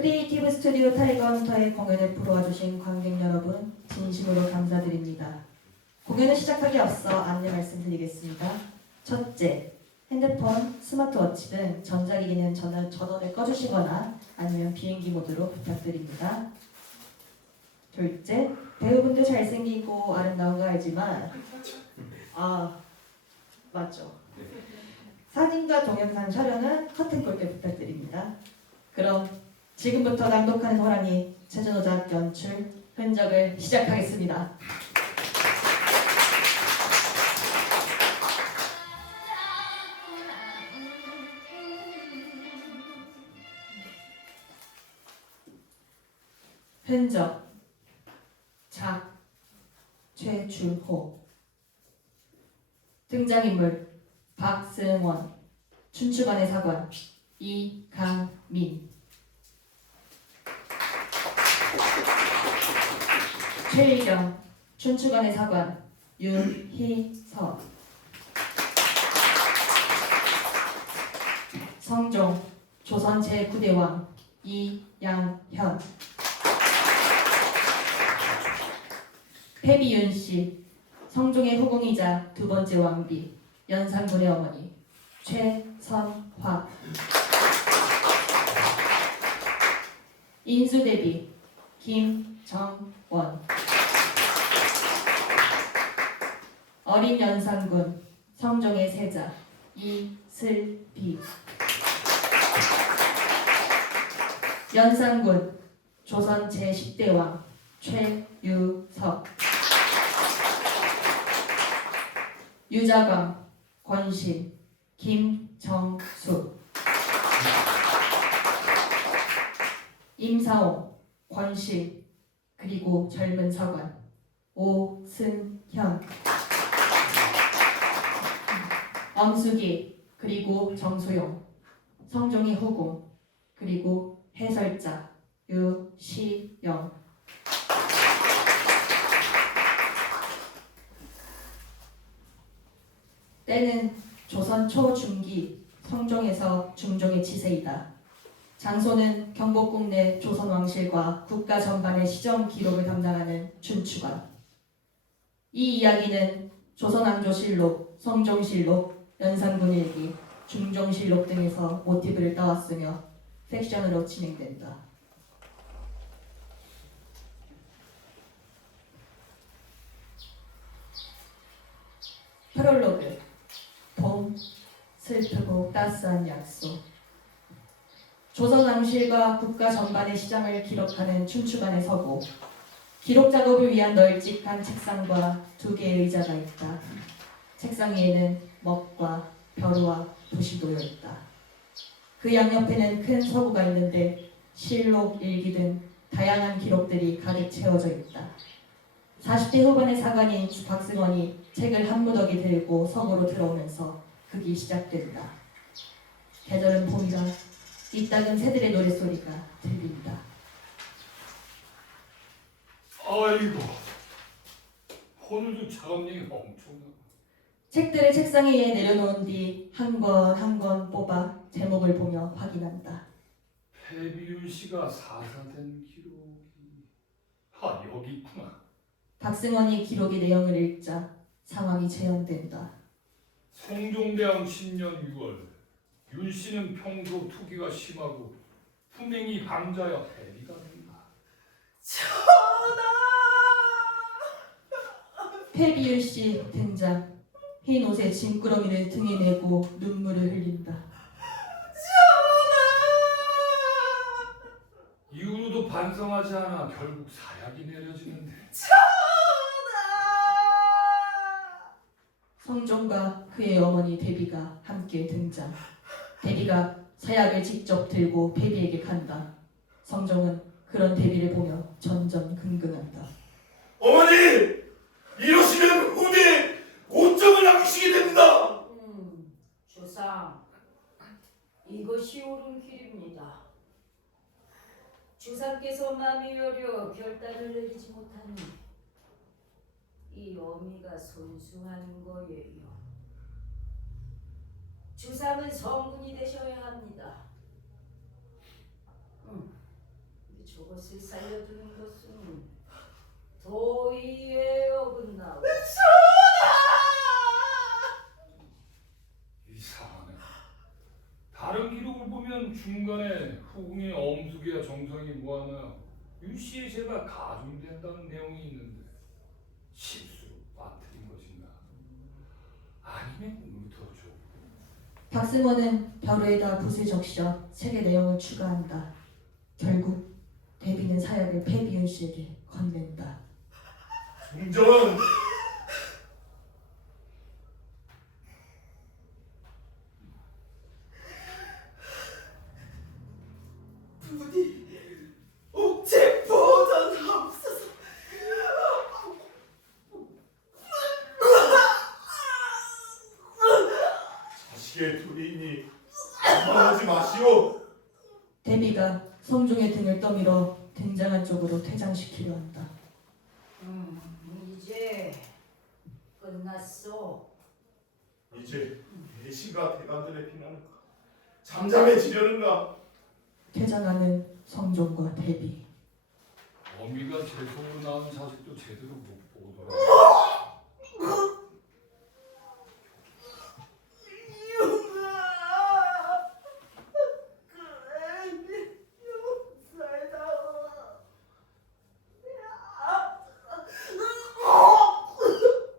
크리에이티브 스튜디오 타이거 헌터의 공연을 보러 와주신 관객 여러분 진심으로 감사드립니다. 공연을 시작하기 앞서 안내 말씀드리겠습니다. 첫째, 핸드폰, 스마트워치 등 전자기기는 전원을 꺼주시거나 아니면 비행기 모드로 부탁드립니다. 둘째, 배우분들 잘생기고 아름다운 거 알지만 맞죠? 사진과 동영상 촬영은 커튼콜 때 부탁드립니다. 그럼 지금부터 낭독하는 호랑이 최준호작 연출 흔적을 시작하겠습니다. 흔적 작 최주호 등장인물 박승원 춘추관의 사관 이강민 최일경 춘추관의 사관 윤희석 성종 조선 제9대왕 이양현 패비윤씨 성종의 후궁이자 두 번째 왕비 연산군의 어머니 최선화 인수대비 김정원 어린 연산군 성종의 세자 이슬비 연산군 조선 제10대왕 최유석 유자광 권신 김정수 임사홍 권신 그리고 젊은 서관 오승현 엄숙이 그리고 정소용 성종의 후궁 그리고 해설자 유시영 때는 조선 초중기 성종에서 중종의 치세이다. 장소는 경복궁 내 조선왕실과 국가 전반의 시정 기록을 담당하는 춘추관. 이 이야기는 조선왕조실록, 성종실록, 연산군일기, 중종실록 등에서 모티브를 따왔으며 팩션으로 진행된다. 프롤로그 봄, 슬프고 따스한 약속. 조선왕실과 국가 전반의 시장을 기록하는 춘추관에 서고 기록 작업을 위한 널찍한 책상과 두 개의 의자가 있다. 책상 위에는 먹과 벼루와 붓이 놓여 있다. 그 양옆에는 큰 서구가 있는데 실록, 일기 등 다양한 기록들이 가득 채워져 있다. 40대 후반의 사관인 박승원이 책을 한 무더기 들고 서구로 들어오면서 극이 시작된다. 계절은 봄이다. 이따금 새들의 노랫소리가 들린다. 아이고, 오늘도 작업량이 엄청나. 책들을 책상 위에 내려놓은 뒤 한 권 한 권 뽑아 제목을 보며 확인한다. 패비윤 씨가 사사된 기록이 여기 있구나. 박승원이 기록의 내용을 읽자 상황이 재현된다. 성종대왕 10년 6월 윤 씨는 평소 투기가 심하고 품행이 방자여 해비가 된다. 전하! 패비윤 씨 등장. 흰 옷에 짐꾸러미를 등에 메고 눈물을 흘린다. 전하! 이후로도 반성하지 않아 결국 사약이 내려지는데. 전하! 성종과 그의 어머니 대비가 함께 등장. 대비가 사약을 직접 들고 패비에게 간다. 성종은 그런 대비를 보며 전전긍긍한다. 어머니! 이러시면 후대에 오점을 남기시게 됩니다. 주상, 이것이 옳은 길입니다. 주상께서 마음이 여려 결단을 내리지 못하니 이 어미가 손수하는 거예요. 주상은 성군이 되셔야 합니다. 저것을 살려두는 것은 도의에 어긋나고 이상하네. 다른 기록을 보면 중간에 후궁의 엄숙이와 정성이 무한하여 윤씨의 죄가 가중된다는 내용이 있는데 실수로 빠뜨린 것인가? 아니면 의도죠. 박승원은 벼루에다 붓을 적셔 책의 내용을 추가한다. 결국 대비는 사약을 패비윤 씨에게 건넨다. 중전 부디 옥체 보전하옵소서. 자식의 둘이니 원망하지 마시오. 대비가 성종의 등을 떠밀어 등장한 쪽으로 퇴장시키려 한다. 이제 끝났어. 이제 대신과 대관들의 비난은 잠잠해지려는가? 퇴장하는 성종과 대비. 어미가 제 속으로 낳은 자식도 제대로 못 보더라.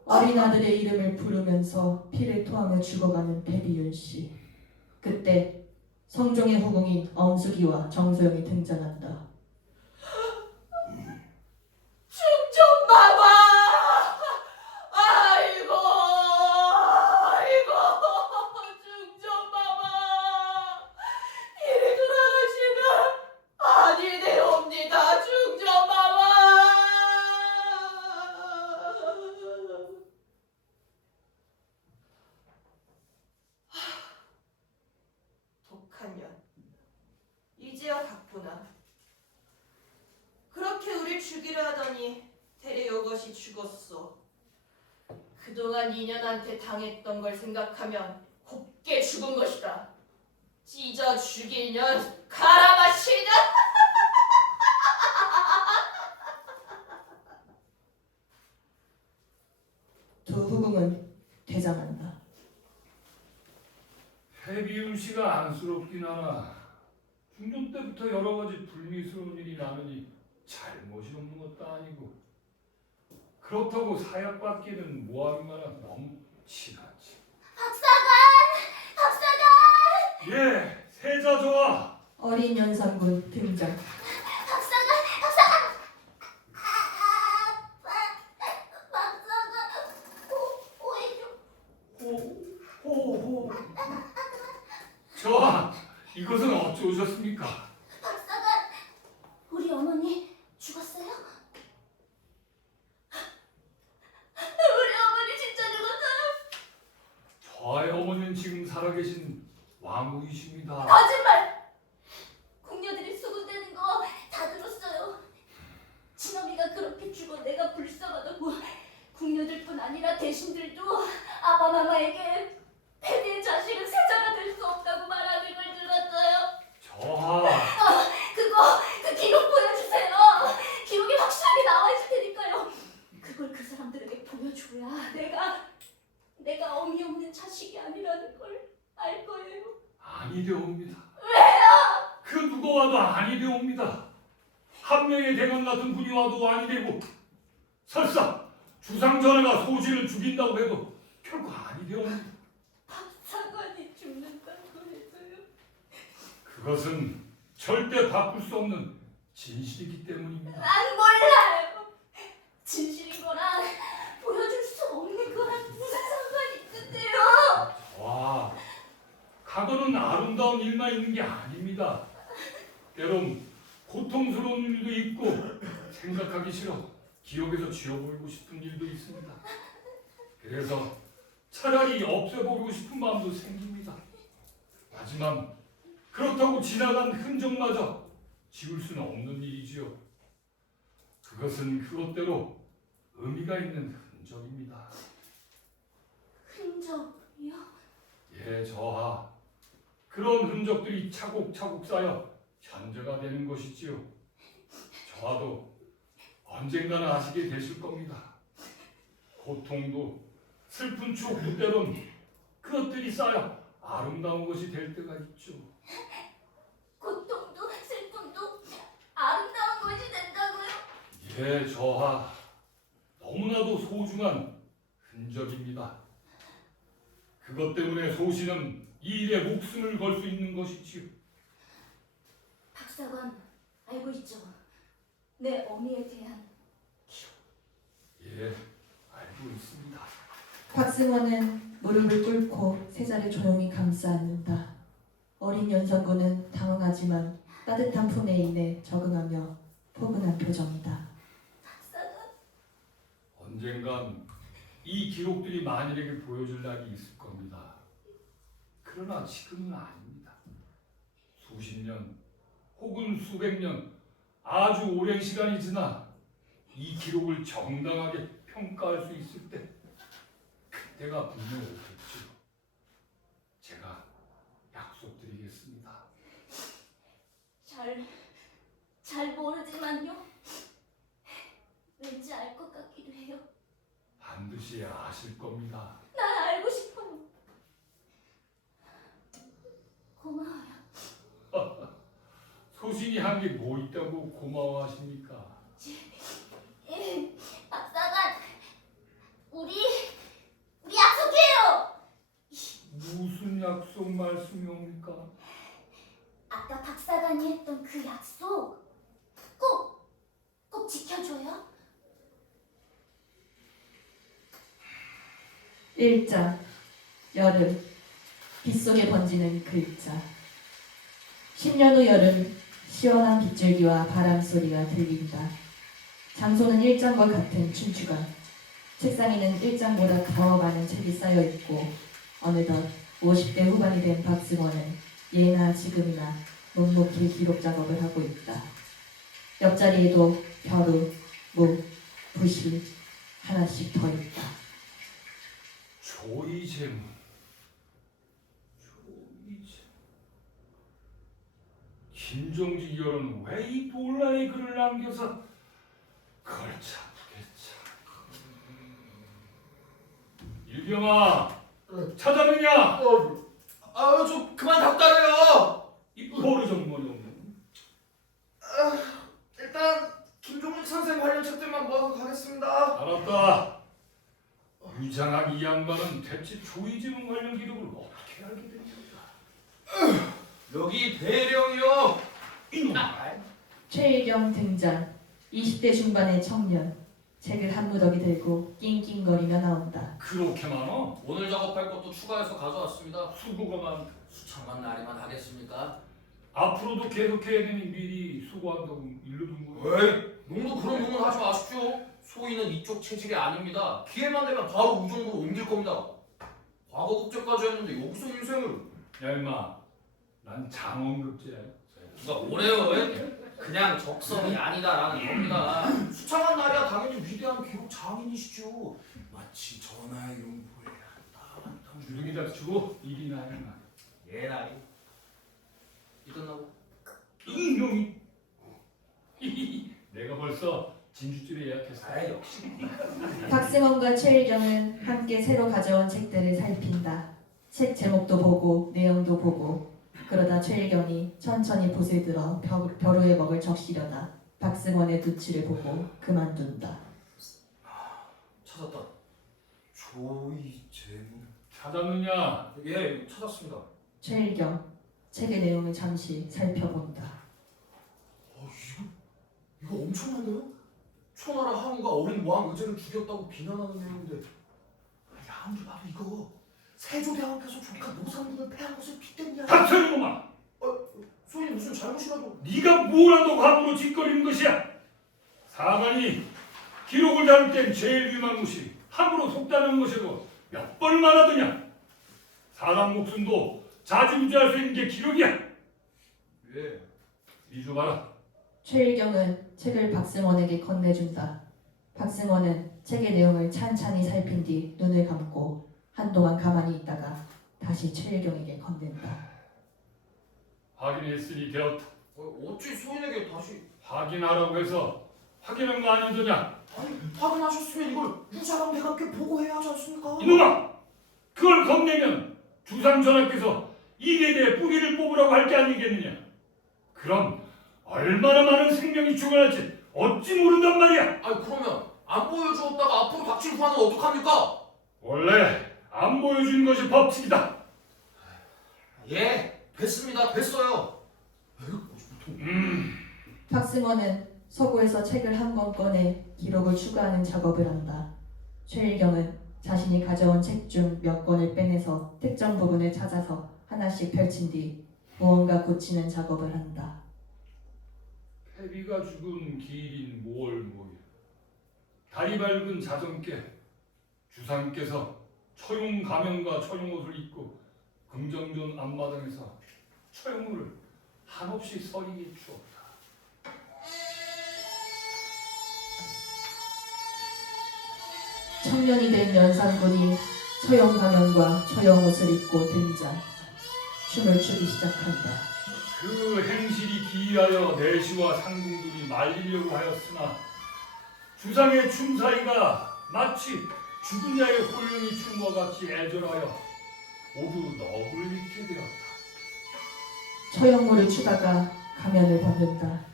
어린 아들의 이름을 부르면서 피를 토하며 죽어가는 대비윤 씨. 그때 성종의 후궁인 엄숙이와 정소영이 등장한다. 중전 마마. 아이고 중전 마마. 이리 돌아가시면 아니 되옵니다. 중전 마마. 독한 년. 이제야 닥구나. 그렇게 우릴 죽이려 하더니 대래 요것이 죽었소. 그동안 인연한테 당했던 걸 생각하면 곱게 죽은 것이다. 찢어 죽일 년 가라마시냐. 두 후궁은 퇴장한다. 해비윤 씨가 안쓰럽긴 하나 중년 때부터 여러 가지 불미스러운 일이 나느니 잘못이 없는 것도 아니고 그렇다고 사약받기는 모함이마나 너무 지나치. 박사관! 예, 세자 좋아. 어린 연산군 등장. 호호. 좋아. 이것은 어쩌셨습니까? 우리 어머니 죽었어요? 우리 어머니 진짜 죽었어요? 저의 어머니는 지금 살아계신 왕후이십니다. 거짓말! 궁녀들이 수군대는 거 다 들었어요. 친어미가 그렇게 죽어 내가 불쌍하다고 궁녀들뿐 아니라 대신들도 아바마마에게 패비의 자식은 세자가 될 수 없다고 말하는 걸 들었어요. 저하. 그 기록 보여주세요. 기록이 확실하게 나와 있을 테니까요. 그걸 그 사람들에게 보여줘야 내가 어미 없는 자식이 아니라는 걸 알 거예요. 아니되옵니다. 왜요? 그 누가 와도 아니되옵니다. 한 명의 대감 같은 분이 와도 아니되고 설사 주상전하가 소신을 죽인다고 해도 결코 아니되옵니다. 사관이 죽는다고 해서요. 그것은 절대 바꿀 수 없는 진실이기 때문입니다. 난 몰라요. 진실인 거랑 보여줄 수 없는 거랑 무슨 상관이 있는데요? 와, 과거는 아름다운 일만 있는 게 아닙니다. 때론 고통스러운 일도 있고 생각하기 싫어 기억에서 지워버리고 싶은 일도 있습니다. 그래서 차라리 없애버리고 싶은 마음도 생깁니다. 하지만 그렇다고 지나간 흔적마저 지울 수는 없는 일이지요. 그것은 그것대로 의미가 있는 흔적입니다. 흔적이요? 예, 저하. 그런 흔적들이 차곡차곡 쌓여 현재가 되는 것이지요. 봐도 언젠가는 아시게 되실 겁니다. 고통도 슬픈 추억도 때론 그것들이 쌓여 아름다운 것이 될 때가 있죠. 고통도 슬픔도 아름다운 것이 된다고요? 예, 저하 너무나도 소중한 흔적입니다. 그것 때문에 소신은 이 일에 목숨을 걸 수 있는 것이지요. 박사관 알고 있죠? 내 어미에 대한 예, 알고 있습니다. 박승원은 무릎을 꿇고 세자를 조용히 감싸 안는다. 어린 연산군은 당황하지만 따뜻한 품에 인해 적응하며 포근한 표정이다. 박사관 언젠간 이 기록들이 만일에게 보여줄 날이 있을 겁니다. 그러나 지금은 아닙니다. 수십 년 혹은 수백 년 아주 오랜 시간이 지나 이 기록을 정당하게 평가할 수 있을 때 그때가 분명 오겠죠. 제가 약속드리겠습니다. 잘 모르지만요. 왠지 알 것 같기도 해요. 반드시 아실 겁니다. 난 알고 싶어요. 고마워요. 소신이 한 게 뭐 있다고 고마워하십니까? 박사관 우리 약속해요. 무슨 약속 말씀이옵니까? 아까 박사관이 했던 그 약속 꼭 지켜줘요. 1장 여름 빗속에 번지는 글자 10년 후 여름 시원한 빗줄기와 바람 소리가 들린다. 장소는 1장과 같은 춘추관. 책상에는 1장보다 더 많은 책이 쌓여 있고 어느덧 50대 후반이 된 박승원은 예나 지금이나 묵묵히 기록 작업을 하고 있다. 옆자리에도 벼루, 무, 붓이 하나씩 더 있다. 조이제문. 김종지 이열은 왜 이 논란의 글을 남겨서 그걸 참겠자. 일병아, 찾았느냐? 좀 그만 답답해요. 이 버르장머리 없는. 일단 김종국 선생 관련 책들만 모아서 가겠습니다. 알았다. 유장한 이 양반은 대체 조이제문 관련 기록을 어떻게 알게 된 거야? 여기 대령이요. 이놈. 최일경 등장. 20대 중반의 청년. 책을 한 무더기 들고 낑낑거리며 나온다. 그렇게 많어? 오늘 작업할 것도 추가해서 가져왔습니다. 수고가 많다. 수천만 나리만 하겠습니까? 앞으로도 계속해야 되니 미리 수고한다고 일러둔 거야. 에이, 농도 그런 용은 하지 마십시오. 소위는 이쪽 체질이 아닙니다. 기회만 되면 바로 우정으로 옮길 겁니다. 과거 국제까지 했는데 여기서 인생을 야 임마, 난 장원급제야. 누가 뭐래요? 그냥 적성이 아니다라는 겁니다. 수창한 나리야 당연히 위대한 기록 장인이시죠. 마치 전하의 용포에 나왔던 주둥이 잡치고 일이나 해 임마. 예 나리. 이 끝나고 이놈이. 내가 벌써 진주집에 예약했어. 아 역시 박승원과 최일경은 함께 새로 가져온 책들을 살핀다. 책 제목도 보고 내용도 보고 그러다 최일경이 천천히 붓을 들어 벼루에 먹을 적시려다 박승원의 눈치를 보고 그만둔다. 찾았다. 조이제문. 찾았느냐? 예 찾았습니다. 최일경 책의 내용을 잠시 살펴본다. 이거 엄청난데요? 초나라 항우가 어린 왕 의제를 죽였다고 비난하는 내용인데 야 아무리 봐도 이거 세조대왕께서 조카 노상군을 패한 것을 빗댄냐? 닥쳐 이놈아! 소위 무슨 잘못이라도 네가 뭘 한다고 함부로 짓거리는 것이야? 사관이 기록을 다룰 땐 제일 위험한 것이 함부로 속다는 것이고 몇 번을 말하더냐? 사람 목숨도 자지우지할 수 있는 게 기록이야. 예. 이리 줘봐라. 최일경은 책을 박승원에게 건네준다. 박승원은 책의 내용을 찬찬히 살핀 뒤 눈을 감고 한동안 가만히 있다가 다시 최일경에게 건넨다. 확인했으니 되었다. 어찌 소인에게 다시 확인하라고 해서 확인한 거 아니더냐? 확인하셨으면 이걸 무사람 대감께 보고해야 하지 않습니까? 이놈아! 그걸 겁내면 주상 전하께서 일에 대해 뿌리를 뽑으라고 할 게 아니겠느냐? 그럼 얼마나 많은 생명이 죽어날지 어찌 모른단 말이야? 그러면 안 보여주었다가 앞으로 닥칠 후환은 어떡합니까? 원래 안 보여준 것이 법칙이다. 예, 뵀습니다. 뵀어요. 박승원은 서고에서 책을 한 권 꺼내 기록을 추가하는 작업을 한다. 최일경은 자신이 가져온 책 중 몇 권을 빼내서 특정 부분을 찾아서 하나씩 펼친 뒤 무언가 고치는 작업을 한다. 패비가 죽은 기일인 모월 달이 밝은 자정께 주상께서 처용 가면과 처용 옷을 입고 긍정전 앞마당에서 처용물을 한없이 서리에 주었다. 청년이 된 연산군이 처용 가면과 처용 옷을 입고 등장. 춤을 추기 시작한다. 그 행실이 기이하여 내시와 상궁들이 말리려고 하였으나 주상의 춤사위가 마치 죽은 자의 홀령이 춤과 같이 애절하여 모두 너을 잃게 되었다. 처형물을 추다가 가면을 벗는다.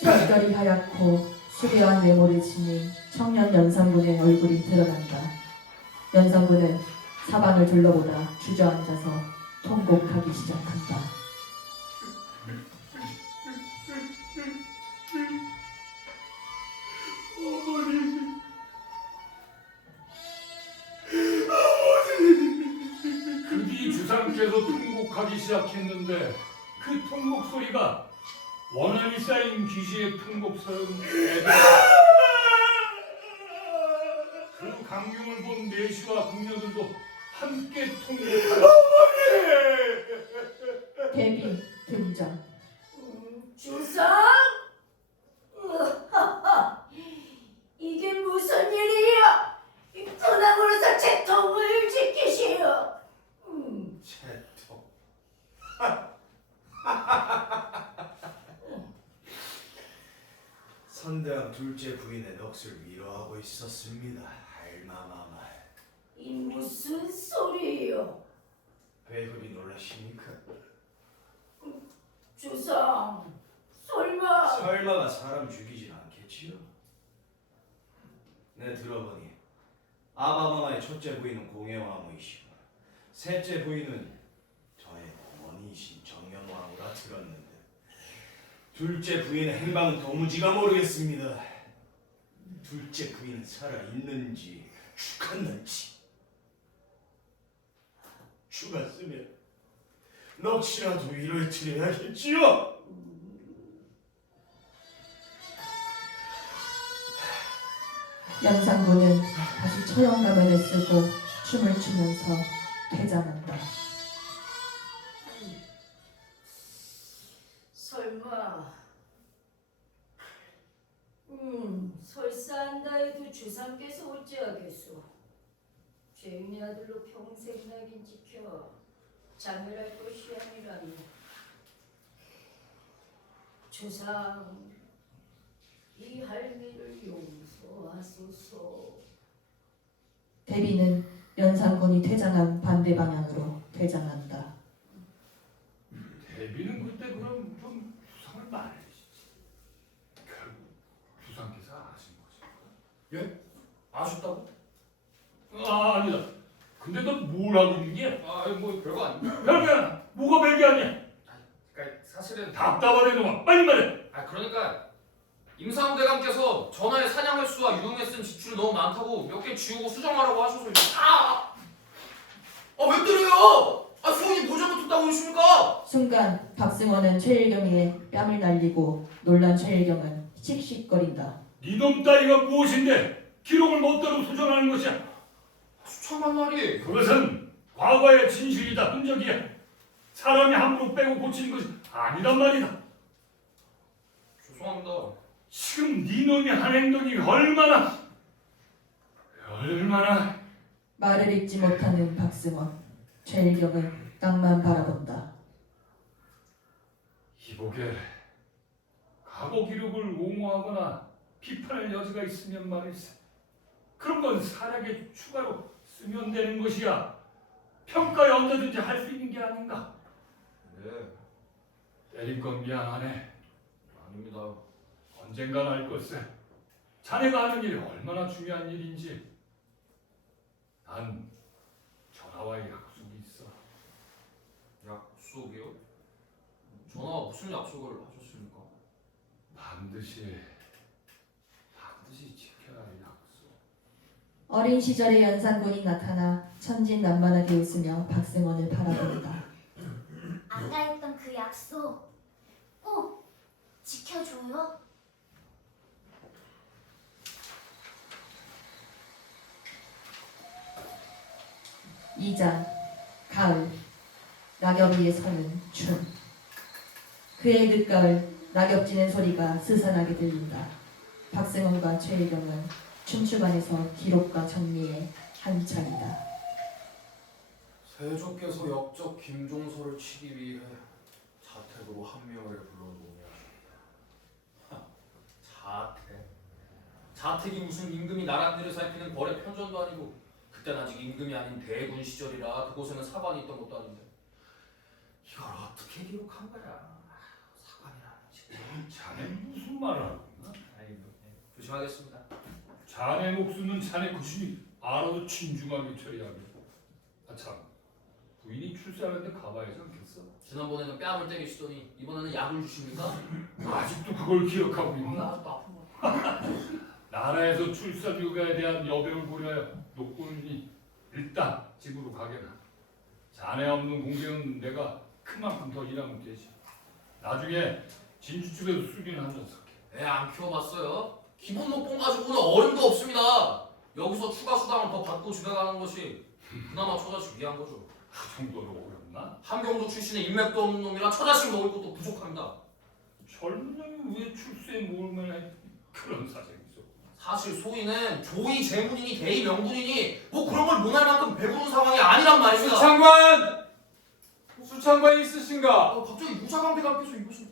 색깔이 하얗고 수려한 외모를 지닌 청년 연산군의 얼굴이 드러난다. 연산군은 사방을 둘러보다 주저앉아서 통곡하기 시작한다. 그 뒤 주상께서 통곡하기 시작했는데 그 통곡 소리가 원한이 쌓인 귀시의 통곡처럼 애들어. 그 강경을 본 내시와 궁녀들도 함께 통곡하였다. 대비 등장. 주상? 이게 무슨 일이야? 근황으로서 제 통을 지키시오. 채통. 선대왕 둘째 부인의 넋을 위로하고 있었습니다. 할마마마. 이 무슨 소리요? 배후리 놀라십니까? 주상, 설마 설마가 사람 죽이진 않겠지요? 네, 들어보니 아바마마의 첫째 부인은 공예왕후이시고 셋째 부인은 저의 어머니이신 정연왕후라 들었는데 둘째 부인의 행방은 도무지가 모르겠습니다. 둘째 부인은 살아있는지 죽었는지. 죽었으면 넋이라도 위로해 드려야겠지요. 연산군은 다시 처형 가면을 쓰고 춤을 추면서 퇴장한다. 설마 설사한다 해도 주상께서 어찌하겠소. 죄인의 아들로 평생 낙인 지켜 자멸할 것이 아니라니. 주상, 이 할미를 용서하소서. 대비는 연산군이 퇴장한 반대 방향으로 퇴장한다. 대비는 그때 그럼 좀 주상을 말해주시지. 결국 주상께서 아신 것인가? 예? 아셨다고? 아니다. 근데 너 뭘 하고 있는 게? 뭐 별거 아닙니다. 별게 뭐가 별게 아니야? 그러니까 사실은 답답하네 놈아. 빨리 말해. 그러니까 임상훈 대감께서 전하의 사냥 횟수와 유흥에 쓴 지출이 너무 많다고 몇 개 지우고 수정하라고 하셔서 왜 때려요? 소인이 뭐 잘못했다고 그러십니까? 순간 박승원은 최일경에게 뺨을 날리고 놀란 최일경은 씩씩거린다. 니놈 따위가 무엇인데 기록을 멋대로 수정하는 것이야? 수참한 날이 그것은 과거의 진실이다. 흔적이야. 사람이 함부로 빼고 고치는 것이 아니란 말이다. 죄송합니다. 지금 니놈이 한 행동이 얼마나 말을 잇지 못하는 박승원. 최일경은 땅만 바라본다. 이복에 과거 기록을 옹호하거나 비판할 여지가 있으면 말일세. 그런 건 사략에 추가로 쓰면 되는 것이야. 평가에 언제든지 할 수 있는 게 아닌가. 네, 때린 건 미안하네. 아닙니다. 언젠간 알 것을. 자네가 하는 일이 얼마나 중요한 일인지. 난 전하와의 약속이 있어. 약속이요? 전화가 무슨 약속을 하셨습니까? 반드시 지켜야 할 약속. 어린 시절의 연산군이 나타나 천진난만하게 웃으며 박승원을 바라본다. 아까 했던 그 약속 꼭 지켜줘요. 2장 가을 낙엽 위에 서는 춘. 그의 늦가을 낙엽 지는 소리가 스산하게 들린다. 박승원과 최일경은 춘추관에서 기록과 정리에 한창이다. 세조께서 역적 김종서를 치기 위해 자택으로 한 명을 불러놓으며 자택이 무슨 임금이 나랏일을 살피는 거래 편전도 아니고 그땐 아직 임금이 아닌 대군 시절이라 그곳에는 사관이 있던 것도 아닌데 이걸 어떻게 기록한 거야? 사관이라는 지 자네 무슨 말을 하고 있나? 조심하겠습니다. 자네 목숨은 자네 것이니 알아도 진중하게 처리하겠고. 아참, 부인이 출세하는데 가봐야지 않겠어? 지난번에는 뺨을 때리시더니 이번에는 약을 주십니까? 아직도 그걸 기억하고 있나? 아직도 아픈 거. 나라에서 출산 육아에 대한 여백을 고려하여 녹군이 일단 집으로 가게나. 자네 없는 공경은 내가 그만큼 더 일하면 되지. 나중에 진주집에서 술이나 한잔 섞게. 애 안 키워봤어요? 기본 목돈 가지고는 어림도 없습니다. 여기서 추가 수당을 더 받고 지나가는 것이 그나마 처자식 위한 거죠. 그 정도로 어렵나? 함경도 출신의 인맥도 없는 놈이라 처자식 먹을 것도 부족합니다. 젊은 놈이 왜 출세에 몰면 그런 사정이 있어? 사실 소희는 조이 재문이니 대의 명분이니 뭐 그런 걸 논할 만큼 배부른 상황이 아니란 말입니다. 수창관 있으신가? 갑자기 유자광 대감께서 이곳은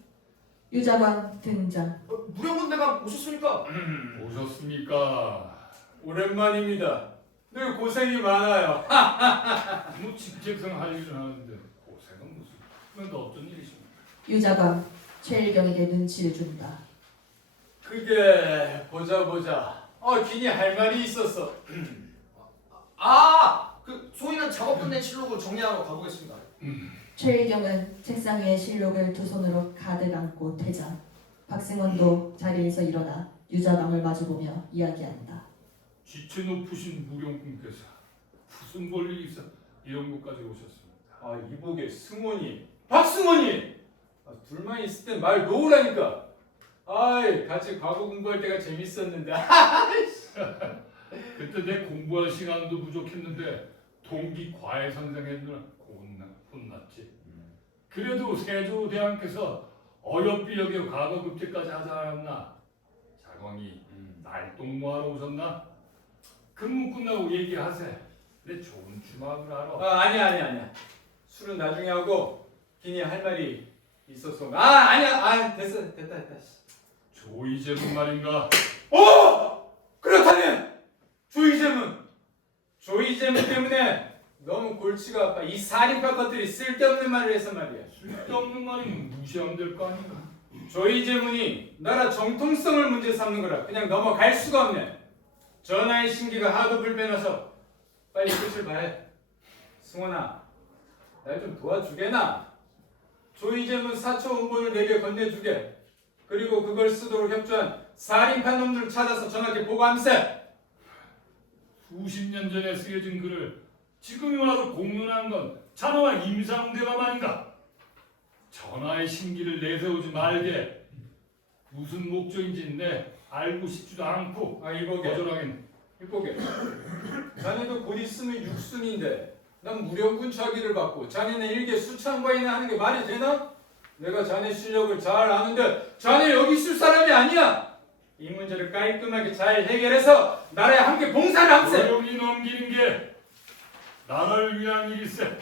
유자광 등장. 무령군 대감 오셨습니까? 오셨습니까? 오랜만입니다. 늘 고생이 많아요. 뭐 직책상 할 일은 하는데 고생은 무슨? 그런데 어떤 일이십니까? 유자광 최일경에게 눈치를 준다. 그게 보자. 기니 할 말이 있었어. 그 소희는 작업 끝낸 실록을 정리하러 가보겠습니다. 최일경은 책상 위에 실록을 두 손으로 가득 안고 퇴장. 박승원도 자리에서 일어나 유자광을 마주보며 이야기한다. 지체 높으신 무령군께서 무슨 볼일이 있어 이런 곳까지 오셨습니다. 이복의 승원이, 박승원이! 둘만 있을 땐 말 놓으라니까. 같이 과거 공부할 때가 재밌었는데. 그때 내 공부할 시간도 부족했는데 동기 과외 선생했느라 혼났지. 그래도 세조대왕께서 어여삐 여겨 과거 급제까지 하지 않았나? 자광이 날 똥모하러 오셨나? 근무 끝나고 얘기하세. 내 좋은 주막을 알아. 아니야. 술은 나중에 하고 기니 할 말이 있었어. 아니야. 됐다. 조이제문 말인가? 그렇다면 조이제문 때문에 너무 골치가 아파. 이 살인파 것들이 쓸데없는 말을 해서 말이야. 쓸데없는 말이면 무시하면 될 거 아닌가? 조이제문이 나라 정통성을 문제 삼는 거라 그냥 넘어갈 수가 없네. 전하의 심기가 하도 불편해서 빨리 끝을 봐야 해. 승원아, 날 좀 도와주게나. 조이제문 사초 원본을 내게 건네주게. 그리고 그걸 쓰도록 협조한 살인파 놈들을 찾아서 전하께 보고함세. 수십 년 전에 쓰여진 글을 지금 와서 공론한 건 자나와 임상대가 말인가? 전하의 심기를 내세우지 말게. 무슨 목적인지 내 알고 싶지도 않고 거절하겠네. 이보게. 자네도 곧 있으면 육순인데 난 무령군 차기를 받고 자네는 일개 수창관이나 하는 게 말이 되나? 내가 자네 실력을 잘 아는데 자네 여기 있을 사람이 아니야. 이 문제를 깔끔하게 잘 해결해서 나라에 함께 봉사를 함세. 조용히 넘기는 게 나라를 위한 일일세.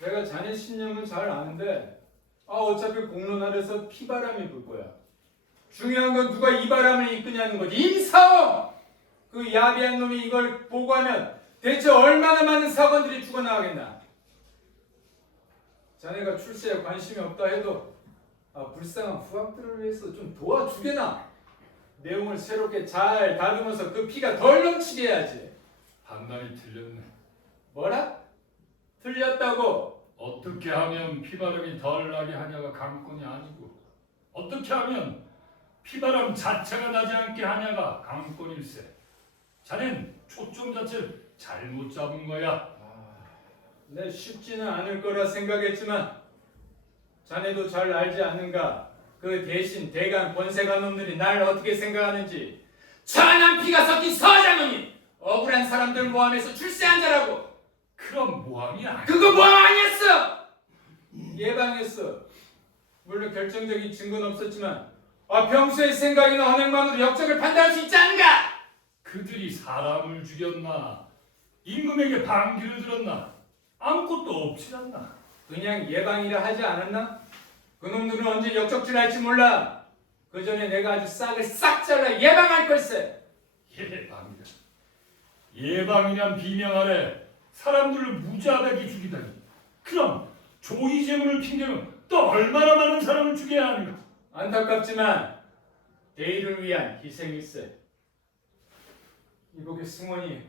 내가 자네 신념은 잘 아는데 어차피 공론 아래서 피바람이 불 거야. 중요한 건 누가 이 바람을 이끄냐는 거지. 임사원! 그 야비한 놈이 이걸 보고하면 대체 얼마나 많은 사관들이 죽어나가겠나. 자네가 출세에 관심이 없다 해도 불쌍한 후학들을 위해서 좀 도와주게나. 내용을 새롭게 잘 다듬어서 그 피가 덜 넘치게 해야지. 판단이 틀렸네. 뭐라? 틀렸다고? 어떻게 하면 피바람이 덜 나게 하냐가 강권이 아니고 어떻게 하면 피바람 자체가 나지 않게 하냐가 강권일세. 자넨 초점 자체를 잘못 잡은 거야. 내 쉽지는 않을 거라 생각했지만 자네도 잘 알지 않는가? 그 대신 대간 권세가 놈들이 날 어떻게 생각하는지. 천한 피가 섞인 서장놈이 억울한 사람들 모함해서 출세한 자라고. 그럼 모함이 아니야. 그거 모함 아니었어. 예방했어. 물론 결정적인 증거는 없었지만 평소의 생각이나 언행만으로 역적을 판단할 수 있지 않은가? 그들이 사람을 죽였나? 임금에게 반기를 들었나? 아무것도 없지 않나? 그냥 예방이라 하지 않았나? 그놈들은 언제 역적질할지 몰라. 그 전에 내가 아주 싹을 싹 잘라 예방할 걸세. 예방이다. 예방이란 비명 아래 사람들을 무자백이 죽이다니. 그럼 조이제문을 핑계로 또 얼마나 많은 사람을 죽여야 하는가? 안타깝지만 대의를 위한 희생일세. 이복의 승원이,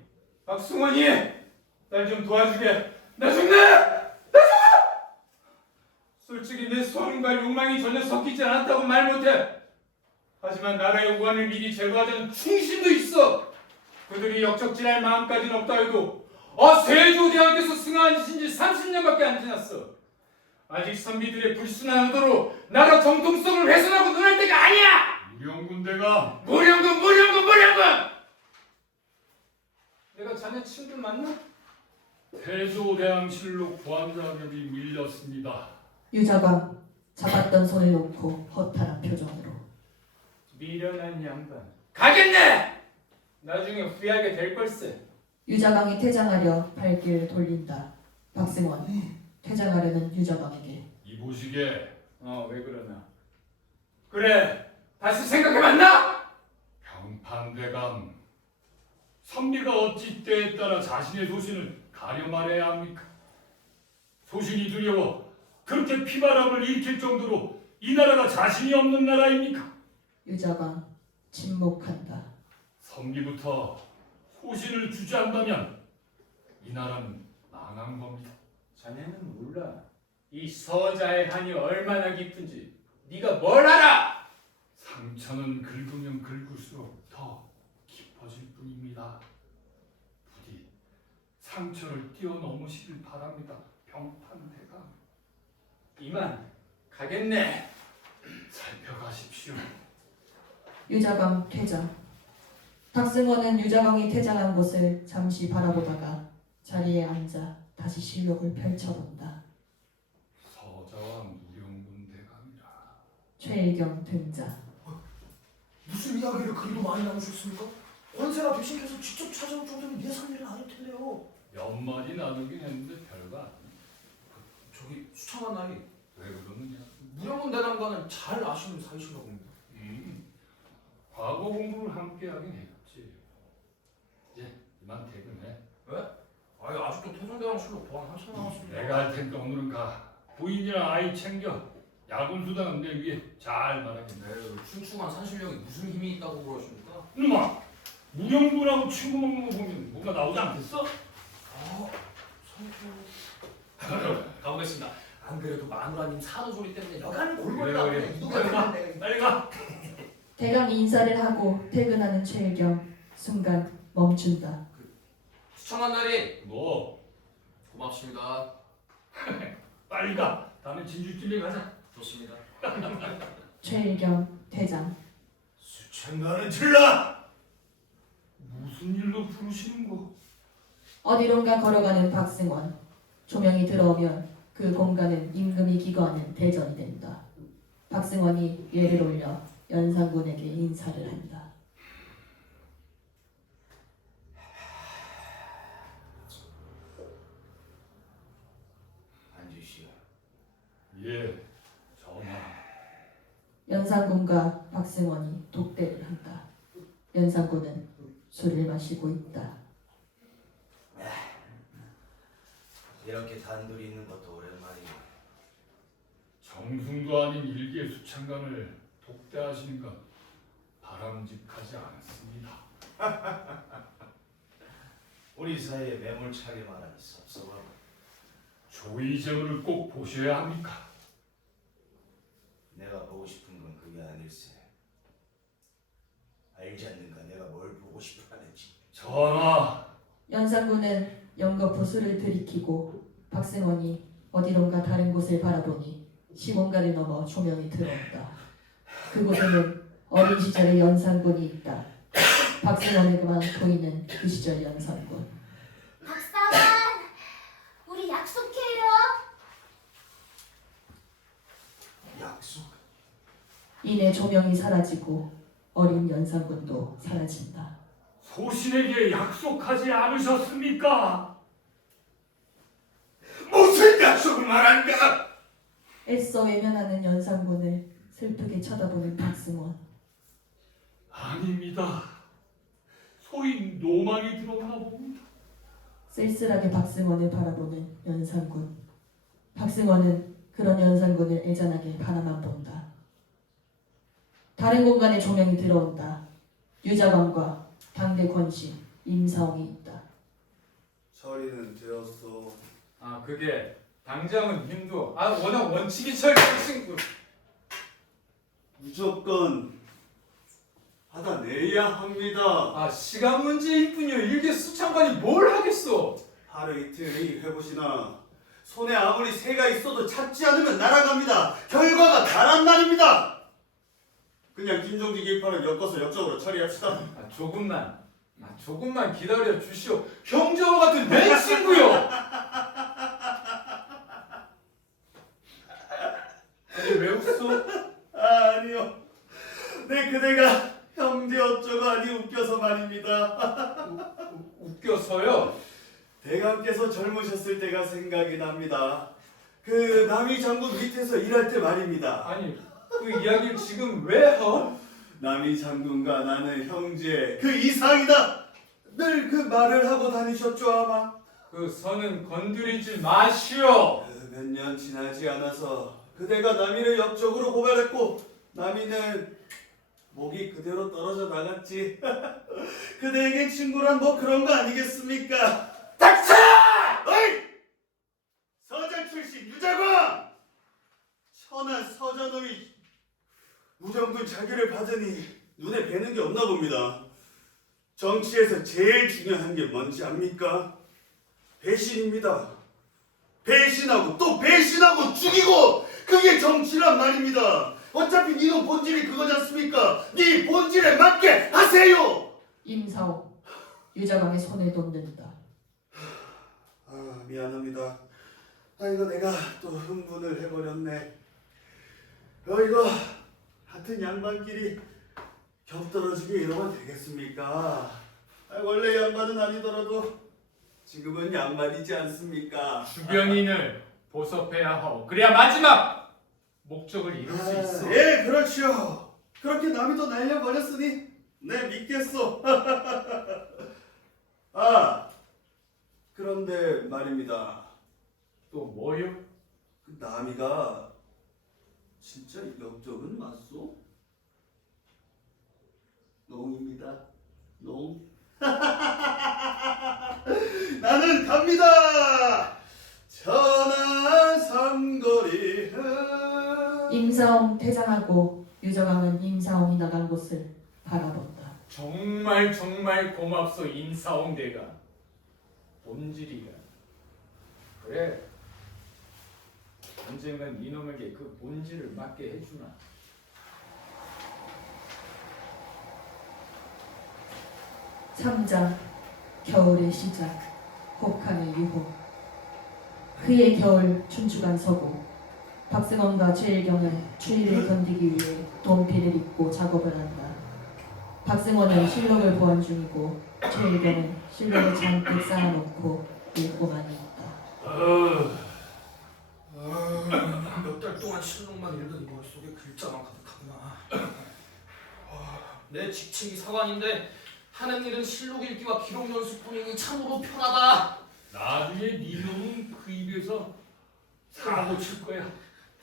박승원이 날 좀 도와주게. 나 죽네! 솔직히 내 소원과 욕망이 전혀 섞이지 않았다고 말 못해. 하지만 나라의 우환을 미리 제거하자는 충심도 있어. 그들이 역적질할 마음까지는 없다 해도 세조대왕께서 승하하신 지 30년밖에 안 지났어. 아직 선비들의 불순한 의도로 나라 정통성을 훼손하고 논할 때가 아니야. 무령군대가 무령군! 내가 자네 친구 맞나? 태조대왕실록 보안자격이 밀렸습니다. 유자가 잡았던 손을 놓고 허탈한 표정으로 미련한 양반. 가겠네! 나중에 후회하게 될 걸세. 유자광이 퇴장하려 발길을 돌린다. 박승원 퇴장하려는 유자광에게 이보시게 왜 그러나? 그래, 다시 생각해봤나? 병판대감 선비가 어찌 때에 따라 자신의 소신을 가려 말해야 합니까? 소신이 두려워 그렇게 피바람을 일으킬 정도로 이 나라가 자신이 없는 나라입니까? 유자광 침묵한다. 선비부터 소신을 주저한다면 이 나라는 망한 겁니다. 자네는 몰라. 이 서자의 한이 얼마나 깊은지 네가 뭘 알아? 상처는 긁으면 긁을수록 더 깊어질 뿐입니다. 부디 상처를 뛰어넘으시길 바랍니다. 병판대감 이만 가겠네. 살펴가십시오. 유자광 퇴장. 박승원은 유자광이 퇴장한 곳을 잠시 바라보다가 자리에 앉아 다시 실록을 펼쳐본다. 서자와 무령군 대감이라. 최일경 등장. 무슨 이야기를 그리도 많이 나누셨습니까? 권세가 대신께서 직접 찾아올 정도면 예상 일은 아닐 텐데요. 몇 마디 나누긴 했는데 별거 아니야. 저기 수창한 날이 왜 그러느냐? 무령군 대감과는 잘 아시는 사이신가 봅니다. 과거 공부를 함께 하긴 했지. 이제 이만 퇴근해. 아직도 태종대왕실록 보안 한참 남았습니다. 내가 할 테니까 오늘은 가. 부인이랑 아이 챙겨. 야근 수당은 내 위에 잘 말하겠네. 춘추관 산신령이 무슨 힘이 있다고 그러십니까? 이놈아, 무령군하고 친구 먹는 거 보면 뭐가 나오지 않겠어? 가보겠습니다. 안 그래도 마누라님 사는 소리 때문에 여간 그래, 골골 그래. 나오네. 이동을 가. 하는데. 빨리 가. 대강이 인사를 하고 퇴근하는 최일경 순간 멈춘다. 수창한 날이 뭐? 고맙습니다. 빨리 가. 다음에 진주집에 가자. 좋습니다. 최일경 퇴장. 수천가는 질러! 무슨 일로 부르시는 거? 어디론가 걸어가는 박승원. 조명이 들어오면 그 공간은 임금이 기거하는 대전이 된다. 박승원이 예를 올려 연산군에게 인사를 한다. 앉으시오. 예, 전하. 연산군과 박승원이 독대를 한다. 연산군은 술을 마시고 있다. 이렇게 단둘이 있는 것도 오랜만이네. 정승도 아닌 일개 수창관을 독대하시는 건 바람직하지 않습니다. 우리 사이에 매몰차게 말하니 섭섭하고. 조의정을 꼭 보셔야 합니까? 내가 보고 싶은 건 그게 아닐세. 알지 않는가 내가 뭘 보고 싶어 하는지. 전하, 연산군은 연거푸 술을 들이키고 박승원이 어디론가 다른 곳을 바라보니 시공간을 넘어 조명이 들어온다. 그곳에는 어린 시절의 연산군이 있다. 박승원에게만 보이는 그 시절 연산군. 박사관, 우리 약속해요. 약속? 이내 조명이 사라지고 어린 연산군도 사라진다. 소신에게 약속하지 않으셨습니까? 무슨 약속을 말한가? 애써 외면하는 연산군을 슬프게 쳐다보는 박승원. 아닙니다. 소인 노망이 들어오나 봅니다. 쓸쓸하게 박승원을 바라보는 연산군. 박승원은 그런 연산군을 애잔하게 바라만 본다. 다른 공간에 조명이 들어온다. 유자광과 당대 권신 임사홍이 있다. 처리는 되었소. 아 그게 당장은 힘도 워낙 원칙이 철저하신 분. 무조건 받아내야 합니다. 시간 문제일 뿐이요. 일개 수창관이 뭘 하겠어. 하루 이틀 해보시나 손에 아무리 새가 있어도 찾지 않으면 날아갑니다. 결과가 다란 말입니다. 그냥 김종직 일파를 엮어서 역적으로 처리합시다. 조금만 기다려 주시오. 형제와 같은 내 친구요. 아니 왜 웃어? 아니요. 내 그대가 형제 어쩌고 하니 웃겨서 말입니다. 웃겨서요? 대감께서 젊으셨을 때가 생각이 납니다. 그 남이 장군 밑에서 일할 때 말입니다. 아니 그 이야기를 지금 왜 하? 남이 장군과 나는 형제 그 이상이다. 늘 그 말을 하고 다니셨죠 아마. 그 선은 건드리지 마시오. 몇 년 지나지 않아서 그대가 남이를 역적으로 고발했고 남이는 목이 그대로 떨어져 나갔지. 그대에겐 친구란 뭐 그런 거 아니겠습니까? 닥쳐! 어이! 서장 출신 유자광! 천한 서자놈이 무정군 자기를 받으니 눈에 뵈는 게 없나 봅니다. 정치에서 제일 중요한 게 뭔지 압니까? 배신입니다. 배신하고 또 배신하고 죽이고 그게 정치란 말입니다. 어차피 니는 본질이 그거지 않습니까? 네 본질에 맞게 하세요. 임사홍 유자광의 손을 놓는다. 아 미안합니다. 이거 내가 또 흥분을 해버렸네. 이거 같은 양반끼리 겹떨어지게 이러면 되겠습니까? 원래 양반은 아니더라도 지금은 양반이지 않습니까? 주변인을 보섭해야 하오. 그래야 마지막 목적을 이룰 수 있어. 예, 그렇죠. 그렇게 남이 또 날려버렸으니 내 믿겠소. 그런데 말입니다. 또 뭐요? 그 남이가 진짜 역적은 맞소? 농입니다. 농. 나는 갑니다. 천안 삼거리. 임사홍 퇴장하고 유자광은 임사홍이 나간 곳을 바라본다. 정말 고맙소 임사홍 대가. 본질이가. 그래. 언젠간 이놈에게 그 본질을 맡게 해주마. 삼장 겨울의 시작 혹한의 유호. 그의 겨울 춘추관 서고 박승원과 최일경은 추위를 견디기 위해 돈피를 입고 작업을 한다. 박승원은 실록을 보완 중이고 최일경은 실록을 잔뜩 쌓아놓고 읽고만 있다. 몇 달 동안 실록만 읽은 머릿속에 글자만 가득하구나. 내 직책이 사관인데 하는 일은 실록 읽기와 기록 연습뿐이니 참으로 편하다. 나중에 네 놈은 그 입에서 사고 칠 거야.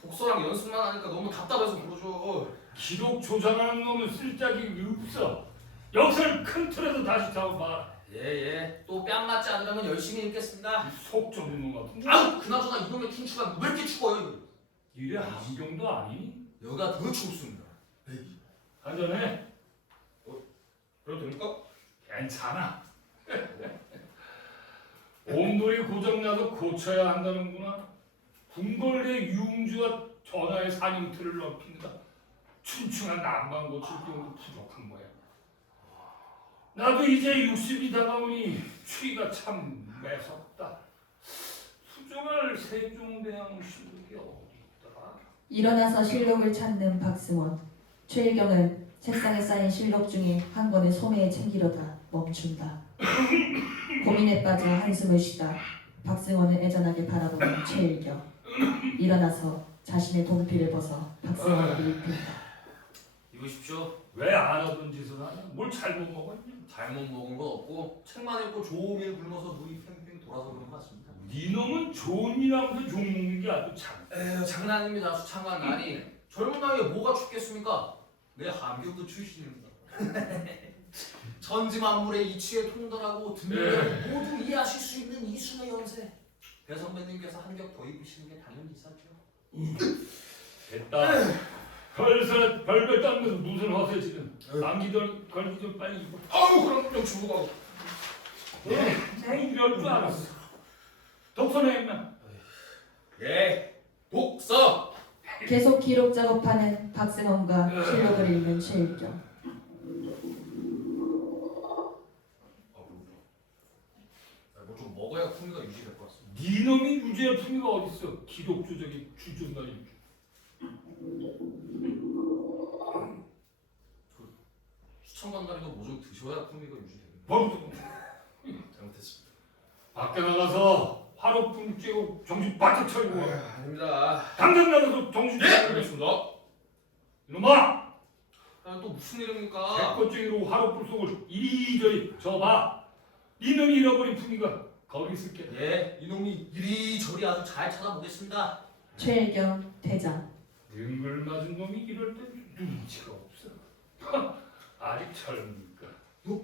독서랑 연습만 하니까 너무 답답해서 그러죠. 기록 조작하는 놈은 쓸 짝이 없어. 역사를 큰 틀에서 다시 잡아봐. 예예. 또 뺨 맞지 않으려면 열심히 읽겠습니다. 속 좁은 놈 같은 거. 아우 그나저나 이놈의 춘추가 왜 이렇게 추워요? 이거? 이래 안경도 아니니? 여기가 더 춥습니다. 한잔해. 그래도 됩니까? 괜찮아. 온돌이 고장나도 고쳐야 한다는구나. 궁궐의 유흥주와 전하의 사념틀을 넓힌다. 춘추가 남만 고칠 경우도 부족한 모양. 나도 이제 60이 다가오니 추위가 참 매섭다. 수정할 세종대왕 실록이 어디 있더라? 일어나서 실록을 찾는 박승원. 최일경은 책상에 쌓인 실록 중에 한 권을 소매에 챙기려다 멈춘다. 고민에 빠져 한숨을 쉬다 박승원을 애잔하게 바라보는 최일경. 일어나서 자신의 동피를 벗어 박승원에게 입힌다. 이보십시오. 왜 안 하던 짓을 하냐? 뭘 잘못 먹었냐? 잘못 먹은 건 없고 책만 읽고 종일 굶어서 눈이 팽팽 돌아서 그런 것 같습니다. 네 놈은 좋은 일 하면서 욕 먹는 게 아주 참. 에휴 장난입니다. 수창관 나니 젊은 나이에 뭐가 춥겠습니까? 내 함경도 출신입니다. 천지만물의 이치에 통달하고 듣는 모두 이해하실 수 있는 이순의 연세. 배 선배님께서 한 격 더 입으시는 게 당연히 있었죠. 됐다. 별별 닦면서 무슨 허세지는. 감기 걸기 좀 빨리 입어. 아우 그럼 좀 주고 가고. 내가 이럴 줄 알았어. 독서네 임마. 예. 독서. 계속 기록 작업하는 박승원과 실록을 읽는 최일경. 뭐 좀 먹어야 풍미가 유지될 것 같습니다. 네 놈이 유죄의 품위가 어딨어. 기록 조작이 주존날이. 수천만 달이도 뭐 좀 드셔야 풍미가 유지됩니다. 뭐 잘못했습니다. 밖에 나가서 화로품 쬐고 정신 바짝 차리고 와. 아닙니다. 당장 나가서 정신 네 차리고. 알겠습니다. 이놈아! 또 무슨 일입니까? 백꽃쟁이로 화로불 속을 이리저리 저봐. 네 놈이 잃어버린 품위가 거기 있을게. 예, 이놈이 이리저리 아주 잘 찾아보겠습니다. 최일경 대장. 능글맞은 놈이 이럴 때 눈치가 없어. 아직 젊으니까. 이거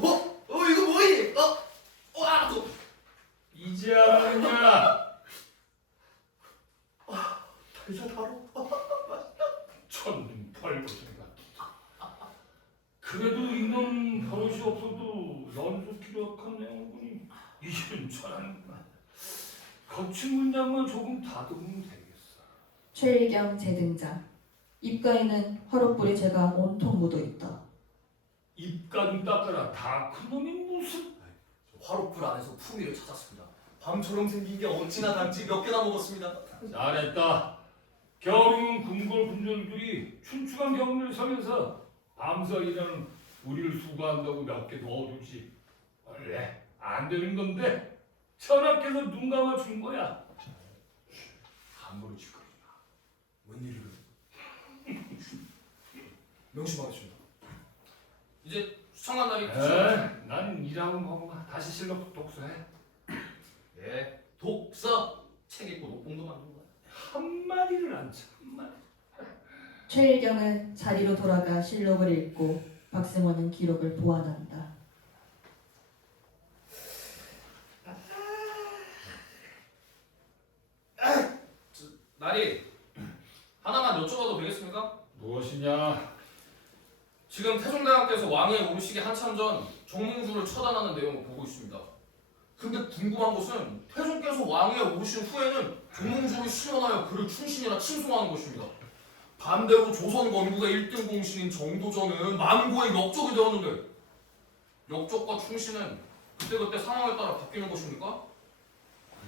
뭐이? 와, 이제 알았냐? 달자 바로. 천둥 벌거든가. 그래도 이놈 버릇이 없어도 연속 기록한 내용 보니 이런 천하는구나. 거친 문장만 조금 다듬으면 되겠어. 최일경 재등장. 입가에는 화롯불의 재가 온통 묻어 있다. 입가 좀 닦아라. 다 큰 놈이 무슨. 화롯불 안에서 풍미를 찾았습니다. 밤처럼 생긴 게 어찌나 단지 몇 개나 먹었습니다. 잘했다. 겨울이면 궁궐 군졸들이 춘추관 경문을 서면서 밤새 일하는 우리를 수고한다고 몇 개 넣어주지. 원래 안 되는 건데 천하께서 눈 감아준 거야. 함부로 짓거리지 마. 웬일이래? 명심하겠습니다. 이제 수창한 날이 난 일하고 먹어봐. 다시 실록 독서해. 예, 독서 책 읽고 녹봉도 만든 거야. 한마디를 안 쳐. 한마디. 최일경은 자리로 돌아가 실록을 읽고 박승원은 기록을 보완한다. 날이 하나만 여쭤봐도 되겠습니까? 무엇이냐? 지금 태종대왕께서 왕위에 오르시기 한참 전 정몽주를 처단하는 내용을 보고 있습니다. 근데 궁금한 것은 태종께서 왕위에 오르신 후에는 정몽주를 실현하여 그를 춘신이라 칭송하는 것입니다. 반대로 조선 건국의 1등 공신인 정도전은 만고의 역적이 되었는데 역적과 충신은 그때그때 상황에 따라 바뀌는 것입니까?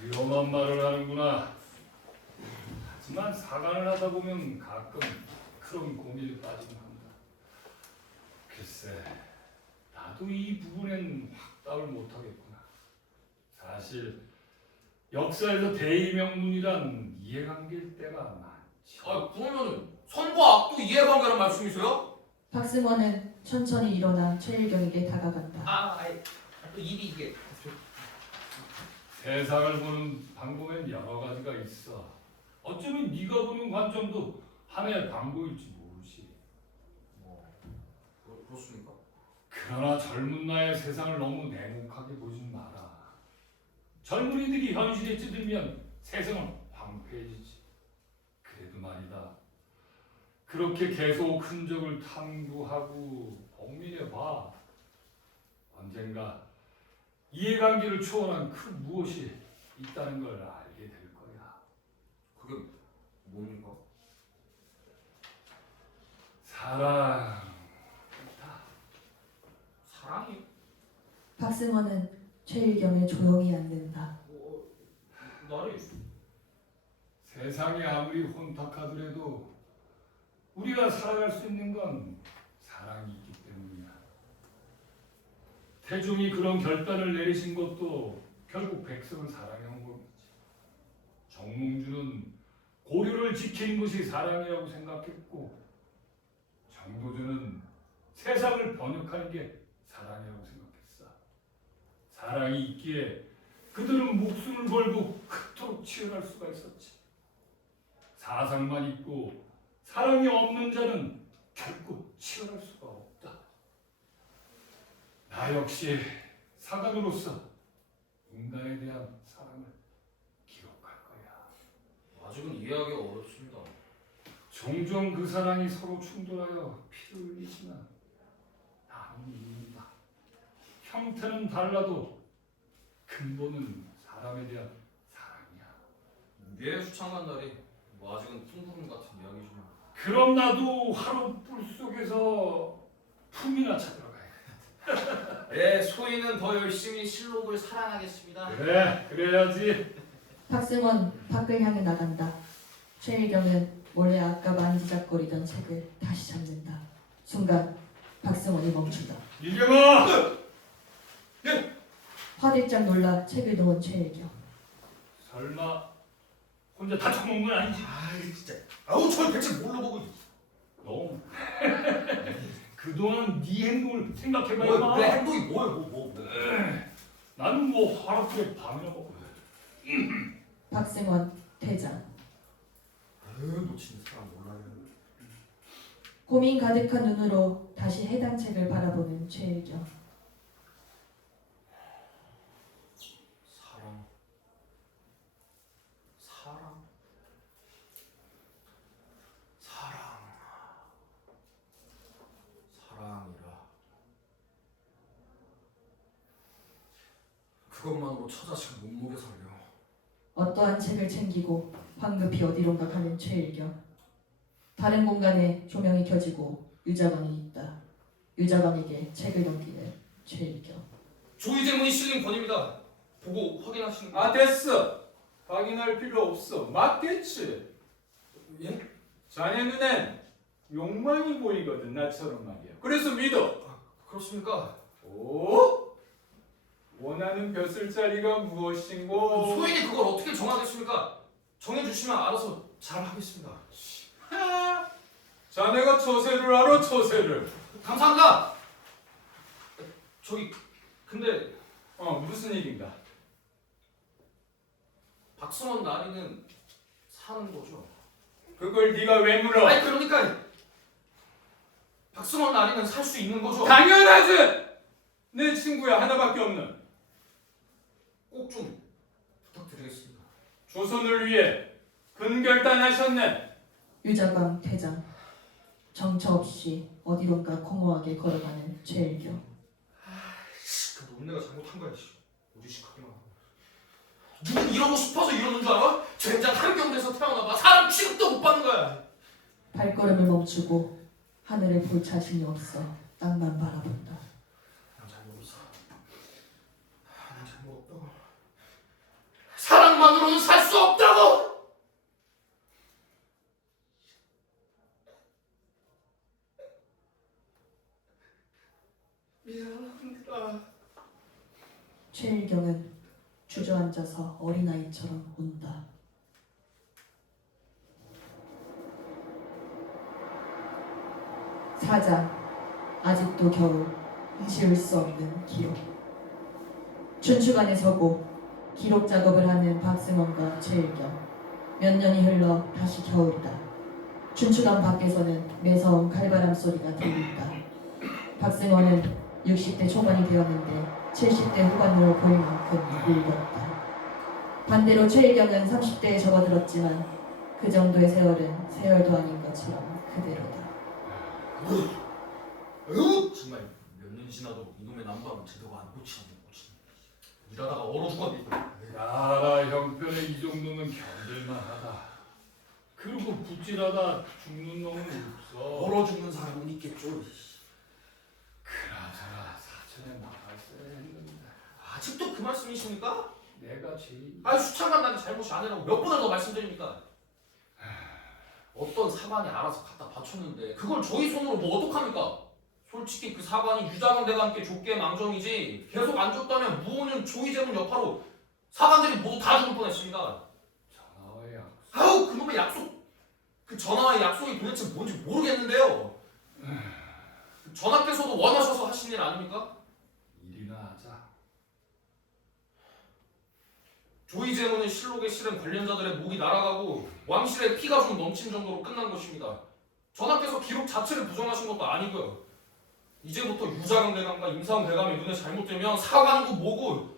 위험한 말을 하는구나. 하지만 사관을 하다 보면 가끔 그런 고민에 빠지곤 한다. 글쎄, 나도 이 부분엔 확답을 못하겠구나. 사실 역사에서 대의명문이란 이해관계일 때가 많지. 그러면은 선과 악도 이해관계란 말씀이세요? 박승원은 천천히 일어나 최일경에게 다가간다. 입이 이게 세상을 보는 방법엔 여러 가지가 있어. 어쩌면 네가 보는 관점도 하나의 방법일지 모르지. 그렇습니까? 그러나 젊은 나이에 세상을 너무 냉혹하게 보진 마라. 젊은이들이 현실에 찌들면 세상은 황폐해지지. 그래도 말이다. 그렇게 계속 흔적을 탐구하고 복민해봐. 언젠가 이해관계를 초월한 그 무엇이 있다는 걸 알게 될 거야. 그게 뭡니까? 사랑. 사랑이요? 박승원은 최일경을 조용히 앉는다. 나를 세상이 아무리 혼탁하더라도 우리가 살아갈 수 있는 건 사랑이 있기 때문이야. 태종이 그런 결단을 내리신 것도 결국 백성을 사랑한 거겠지. 정몽주는 고려를 지키는 것이 사랑이라고 생각했고, 정도전은 세상을 번역하는 게 사랑이라고 생각했어. 사랑이 있기에 그들은 목숨을 걸고 그토록 치열할 수가 있었지. 사상만 있고 사랑이 없는 자는 결코 치열할 수가 없다. 나 역시 사관으로서 인간에 대한 사랑을 기록할 거야. 아직은 이해하기가 어렵습니다. 종종 그 사랑이 서로 충돌하여 피를 흘리지만 나는 믿는다. 형태는 달라도 근본은 사람에 대한 사랑이야. 뇌 수창한 날이 아직은 뜬구름 같은 이야기지만. 그럼 나도 하루 뿔 속에서 품이나 찾으러 가야겠다. 네, 소희는 더 열심히 실록을 사랑하겠습니다. 그래, 그래야지. 박승원 밖을 향해 나간다. 최일경은 몰래 아까 만지작거리던 책을 다시 잡는다. 순간 박승원이 멈춘다. 일경아! 화들짝 놀라 책을 놓은 최일경. 설마 혼자 다 처먹은 건 아니지? 아이 진짜. 아우 저 대체 뭘로 보고. 너 그동안 네 행동을 생각해봐 뭐, 임마. 내 행동이 뭐. 나는 뭐 하루에 밤이나 먹고. 박승원 퇴장. 아유 놓치는 사람 몰라요. 고민 가득한 눈으로 다시 해당 책을 바라보는 최일경. 사랑이라. 그것만으로 처자식 몸무게 살려. 어떠한 책을 챙기고 황급히 어디론가 가는 최일경. 다른 공간에 조명이 켜지고 유자방이 있다. 유자방에게 책을 넘기는 최일경. 조이제문이 실린 권입니다. 보고 확인하시는 거. 됐어. 확인할 필요 없어. 맞겠지. 예? 자네 눈엔 욕망이 보이거든, 나처럼 말이야. 그래서 믿어. 그렇습니까? 오? 원하는 벼슬자리가 무엇인고? 소인이 그걸 어떻게 정하겠습니까? 정해주시면 알아서 잘 하겠습니다. 자네가 처세를 알아, 처세를. 감사합니다. 저기 근데 무슨 일인가? 박승원 나리는 사는 거죠? 그걸 네가 왜 물어? 아니 그러니까 박승원 나리는 살 수 있는 거죠? 당연하지! 내 친구야, 하나밖에 없는. 꼭 좀 부탁드리겠습니다. 조선을 위해 큰 결단하셨네. 유자방 퇴장. 정처 없이 어디론가 공허하게 걸어가는 최일경. 그 논내가 잘못한 거야. 무지식하기만 하고. 누군 이러고 싶어서 이러는 줄 알아? 젠장 한경대에서 태어나봐. 사람 취급도 못 받는 거야. 발걸음을 멈추고 하늘을 볼 자신이 없어 땅만 바라본다. 난 잘못했어. 난 잘못 없다고. 사랑만으로는 살 수 없다고. 미안합니다. 최일경은 주저앉아서 어린아이처럼 운다. 사자, 아직도 겨우 지울 수 없는 기록. 춘추관에 서고 기록 작업을 하는 박승원과 최일경. 몇 년이 흘러 다시 겨울이다. 춘추관 밖에서는 매서운 칼바람 소리가 들린다. 박승원은 60대 초반이 되었는데 70대 후반으로 보일 만큼 늙었다. 반대로 최일경은 30대에 접어들었지만 그 정도의 세월은 세월도 아닌 것처럼 그대로다. 정말 몇 년 지나도 이놈의 난방은 제대로 안 고치네. 일하다가 얼어 죽었네. 나라 형편에 이 정도면 견딜만하다. 그리고 붓질하다 죽는 놈은 없어. 얼어 죽는 사람은 있겠죠. 그나저나 사천에 나갔어야 했는데 아직도 그 말씀이십니까? 내가 제일 수차관 나는 잘못이 아니라고 몇 번을 더 말씀드립니까? 어떤 사관이 알아서 갖다 바쳤는데 그걸 저희 손으로 뭐 어떡합니까? 솔직히 그 사관이 유자강 대감께 줬기에 망정이지 계속 안 줬다면 무오는 조이제문 여파로 사관들이 모두 다 죽을 뻔했습니다. 전화와의 약속. 아우 그놈의 약속! 그 전하와의 약속이 도대체 뭔지 모르겠는데요. 전하께서도 원하셔서 하신 일 아닙니까? 일이나 하자. 조이제문은 실록에 실은 관련자들의 목이 날아가고 왕실의 피가 좀 넘친 정도로 끝난 것입니다. 전하께서 기록 자체를 부정하신 것도 아니고요. 이제부터 유자강 대감과 임사원 대감의 눈에 잘못되면 사관이고 뭐고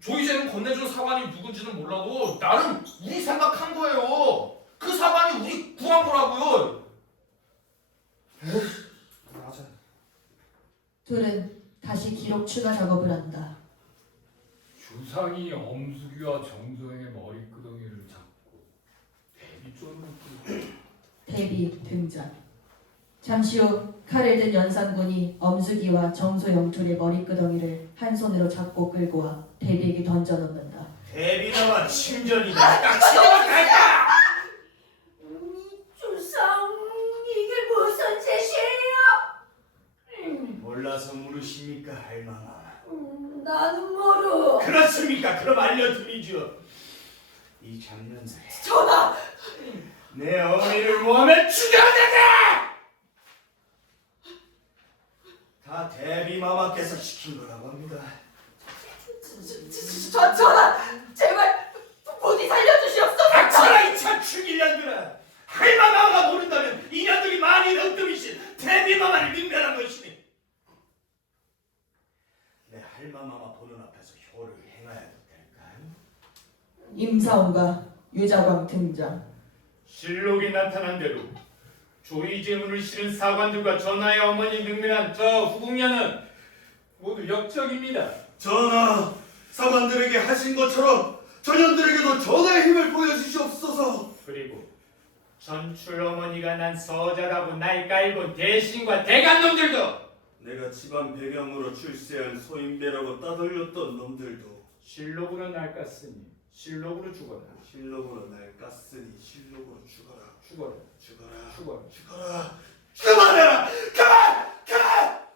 조이제문 건네준 사관이 누군지는 몰라도 나름 우리 생각한 거예요. 그 사관이 우리 구한 거라고요. 맞아. 둘은 다시 기록 추가 작업을 한다. 주상이 엄숙이와 정소영의 머리끄덩이를 잡고 대비존을 끌고 대비 등장. 잠시 후 칼을 든 연산군이 엄숙이와 정소영 둘의 머리끄덩이를 한 손으로 잡고 끌고 와 대비에게 던져놓는다. 대비나와 친전이다. 딱 치워갈까? 조상, 이게 무슨 짓이에요? 몰라서 물으십니까, 할망아? 나는 모르. 그렇습니까? 그럼 알려드리죠. 이 잡년새 전하! 내 어머니를 모하면 죽여야 다 대비마마께서 시킨 거라고 합니다. 전하! 제발 부디 살려주시옵소서! 닥쳐라 이참 죽일년들아! 할마마가 모른다면 이년들이 많이 엉뚱이신 대비마마를 능멸한 것이니 내 할마마마 보는 앞에서 효를 행하여도 될까요? 임사원과 유자광 등장. 실록이 나타난 대로 조이제문을 실은 사관들과 전하의 어머니 능멸한 저 후궁녀는 모두 역적입니다. 전하, 사관들에게 하신 것처럼 전현들에게도 전하의 힘을 보여주시옵소서. 그리고 전출 어머니가 난 서자라고 날 깔본 대신과 대간놈들도 내가 집안 배경으로 출세한 소인배라고 따돌렸던 놈들도 실록으로 날 깠으니 실록으로 죽어라. 실록으로 날 깠으니 실록으로 죽어라. 죽어라. 죽어라. 죽어라. 죽어라. 그만해라. 그만.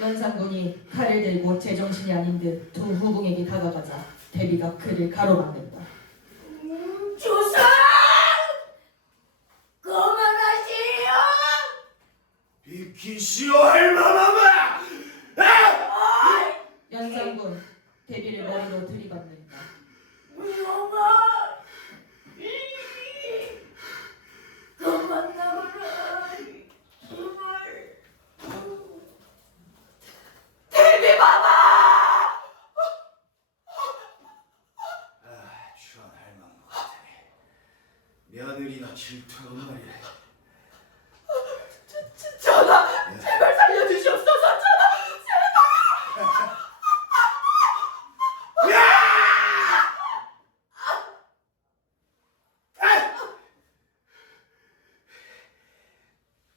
연산군이 칼을 들고 제정신이 아닌 듯 두 후궁에게 다가가자 대비가 그를 가로막는다. 조상! 그만하시오! 비키시오 할마마마! 연산군 대비를 머리로 들이받는다. 엄마! 그만 나가라! 제발! 대비마마! 추한 할망마 같으니 며느리나 질투하는 말이야. 전하! 제발 살려주시옵소서! 전하!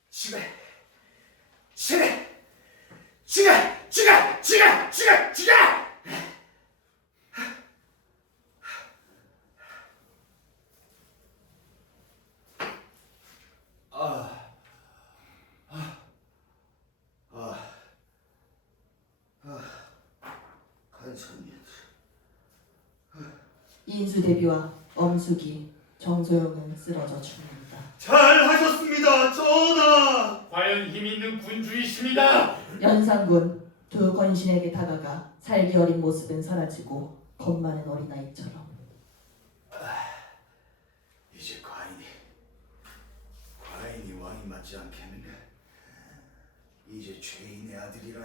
죽어! 죽어! 인수대비와 엄숙이 정소영은 쓰러져 죽는다. 잘하셨습니다, 전하. 과연 힘 있는 군주이십니다. 연산군 두 권신에게 다가가 살기 어린 모습은 사라지고 겁 많은 어린아이처럼 이제 과인이 왕이 맞지 않겠는가? 이제 죄인의 아들이라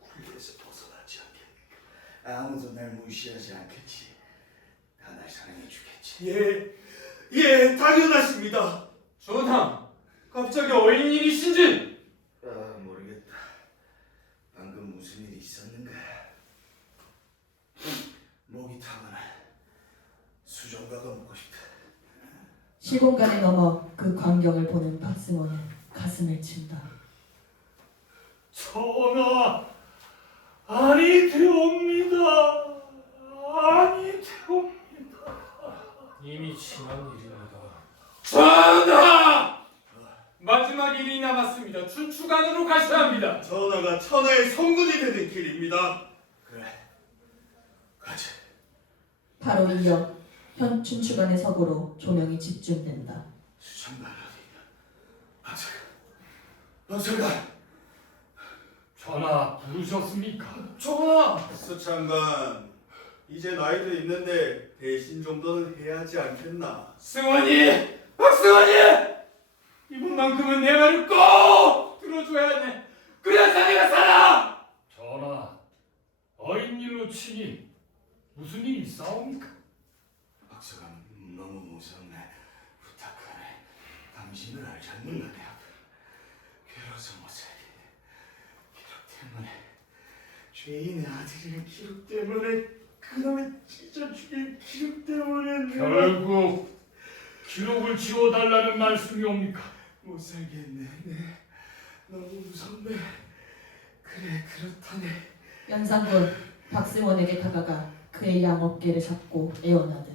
굴레에서 벗어나지 않겠는가? 아무도 날 무시하지 않겠지. 다 날 사랑해 주겠지. 예, 당연하십니다. 전하, 갑자기 어인 일이신지? 모르겠다. 방금 무슨 일이 있었는가? 목이 타거나 수정과가 먹고 싶다. 시공간에 넘어 그 광경을 보는 박승원은 가슴을 친다. 전하, 아니 되옵니다. 아니 되옵니다. 이미 지난 일입니다. 전하! 마지막 일이 남았습니다. 춘추관으로 가셔야 합니다. 전하가 천하의 성군이 되는 길입니다. 그래, 가자. 바로 이어 현 춘추관의 서구로 조명이 집중된다. 수천만 원이야. 박사가 전하 부르셨습니까? 전하, 수창관, 이제 나이도 있는데 대신 정도는 해야지 않겠나? 승원이! 박승원이! 이분만큼은 내 말을 꼭 들어줘야 돼. 그래야 자네가 살아! 전하, 어인일로 치니 무슨 일이 있사옵니까? 박사가 너무 무섭네. 부탁하네. 당신을 알지 않는 내 앞에 괴로워서 못 살겠네. 기록 때문에, 죄인의 아들이란 기록 때문에, 그놈의 찢어 죽일 기록 때문에 내가 결국 기록을 지워달라는 말씀이옵니까? 못 살겠네. 너무 무섭네. 그래, 그렇다네. 연산군 박승원에게 다가가 그의 양 어깨를 잡고 애원하듯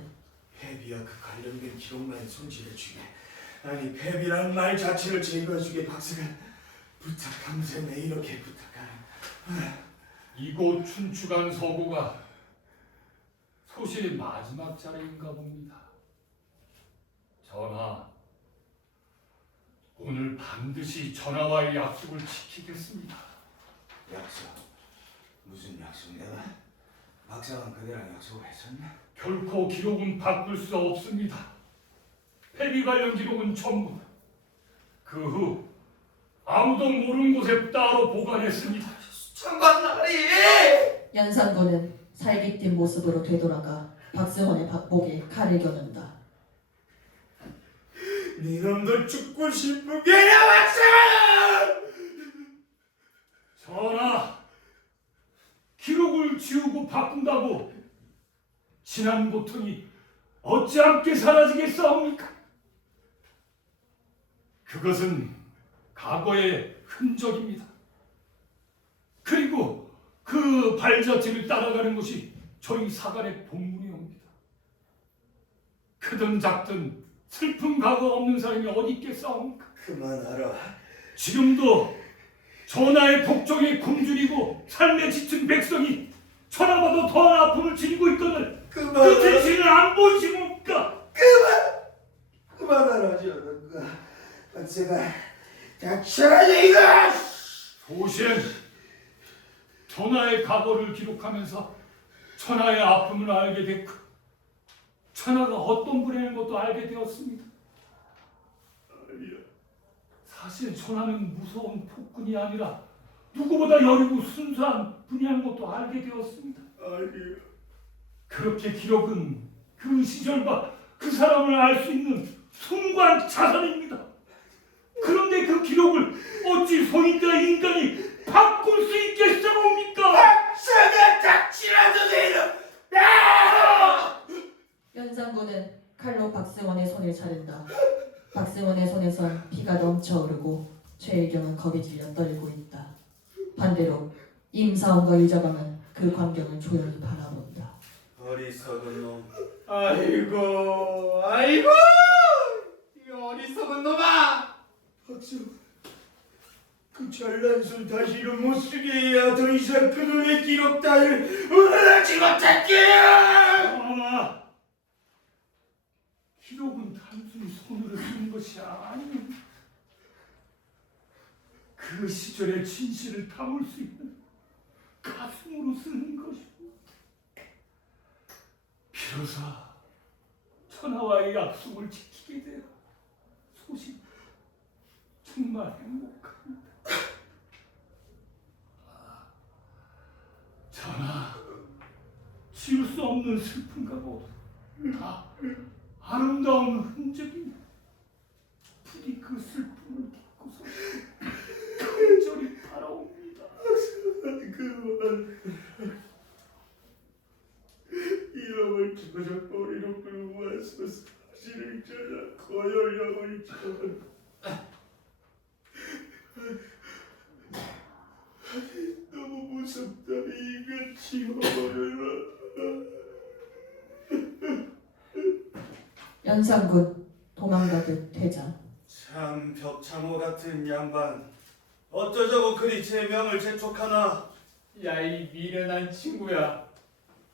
패비와 그 관련된 기록만 손질해주게. 아니, 패비라는 말 자체를 제거해주게. 박사가 부탁하면서 내 이렇게 부탁하는. 이곳 춘추관 서구가 소실의 마지막 자리인가 봅니다. 전하, 오늘 반드시 전하와의 약속을 지키겠습니다. 약속? 무슨 약속? 내가 박사가 그대랑 약속을 했었나? 결코 기록은 바꿀 수 없습니다. 폐비 관련 기록은 전부 그 후 아무도 모르는 곳에 따로 보관했습니다. 수천만 나리! 연산군은 살깃 모습으로 되돌아가 박승원의 목에 칼을 겨눈다. 니놈도 죽고 싶은 게야, 박사! 전하, 기록을 지우고 바꾼다고 지난 고통이 어찌 함께 사라지겠사옵니까? 그것은 과거의 흔적입니다. 그리고 그 발자취를 따라가는 것이 저희 사관의 본분이옵니다. 크든 작든 슬픈 과거 없는 사람이 어디 있겠사옵니까? 그만하라. 지금도 전하의 복종에 굶주리고 삶에 지친 백성이 천하보다 더한 아픔을 지니고 있거늘 그 진실을 안 보이십니까? 그만하라, 저런가. 박사가 닥쳐라, 이거! 소신, 전하의 과거를 기록하면서 천하의 아픔을 알게 됐고 천하가 어떤 분이라는 것도 알게 되었습니다. 사실 천하는 무서운 폭군이 아니라 누구보다 여리고 순수한 분이라는 것도 알게 되었습니다. 그렇게 기록은 그 시절과 그 사람을 알 수 있는 숭고한 자산입니다. 그런데 그 기록을 어찌 소인자 인간이 바꿀 수 있겠사옵니까? 박사가 닥치라도 내려! 연산군은 칼로 박승원의 손을 자른다. 박승원의 손에선 피가 넘쳐 흐르고 최일경은 겁에 질려 떨고 있다. 반대로 임사원과 유자방은 그 광경을 조용히 바라본다. 어리석은 놈. 아이고, 이 어리석은 놈아! 박사, 그 그 잘난 손 다시는 못 쓰게 해야 더 이상 그놈의 기록 따위를 원하지 못할게요. 전하, 기록은 단순히 손으로 쓰는 것이 아니오. 그 시절의 진실을 담을 수 있는 가슴으로 쓰는 것이오. 비로소 천하와의 약속을 지키게 되어 소식 정말 행복합니다. 전하, 지울 수 없는 슬픔과 모두 다 아름다운 흔적이니 부디 그 슬픔을 딛고서 간절히 바라옵니다. 그만. 이놈을 저작거리로 끌고 와서 사실을 전하 거열령을 전. 너무 무섭다. 이거 지워버려라. 연산군 도망가듯 되자 참 벽창호 같은 양반. 어쩌자고 그리 제 명을 재촉하나. 야, 이 미련한 친구야.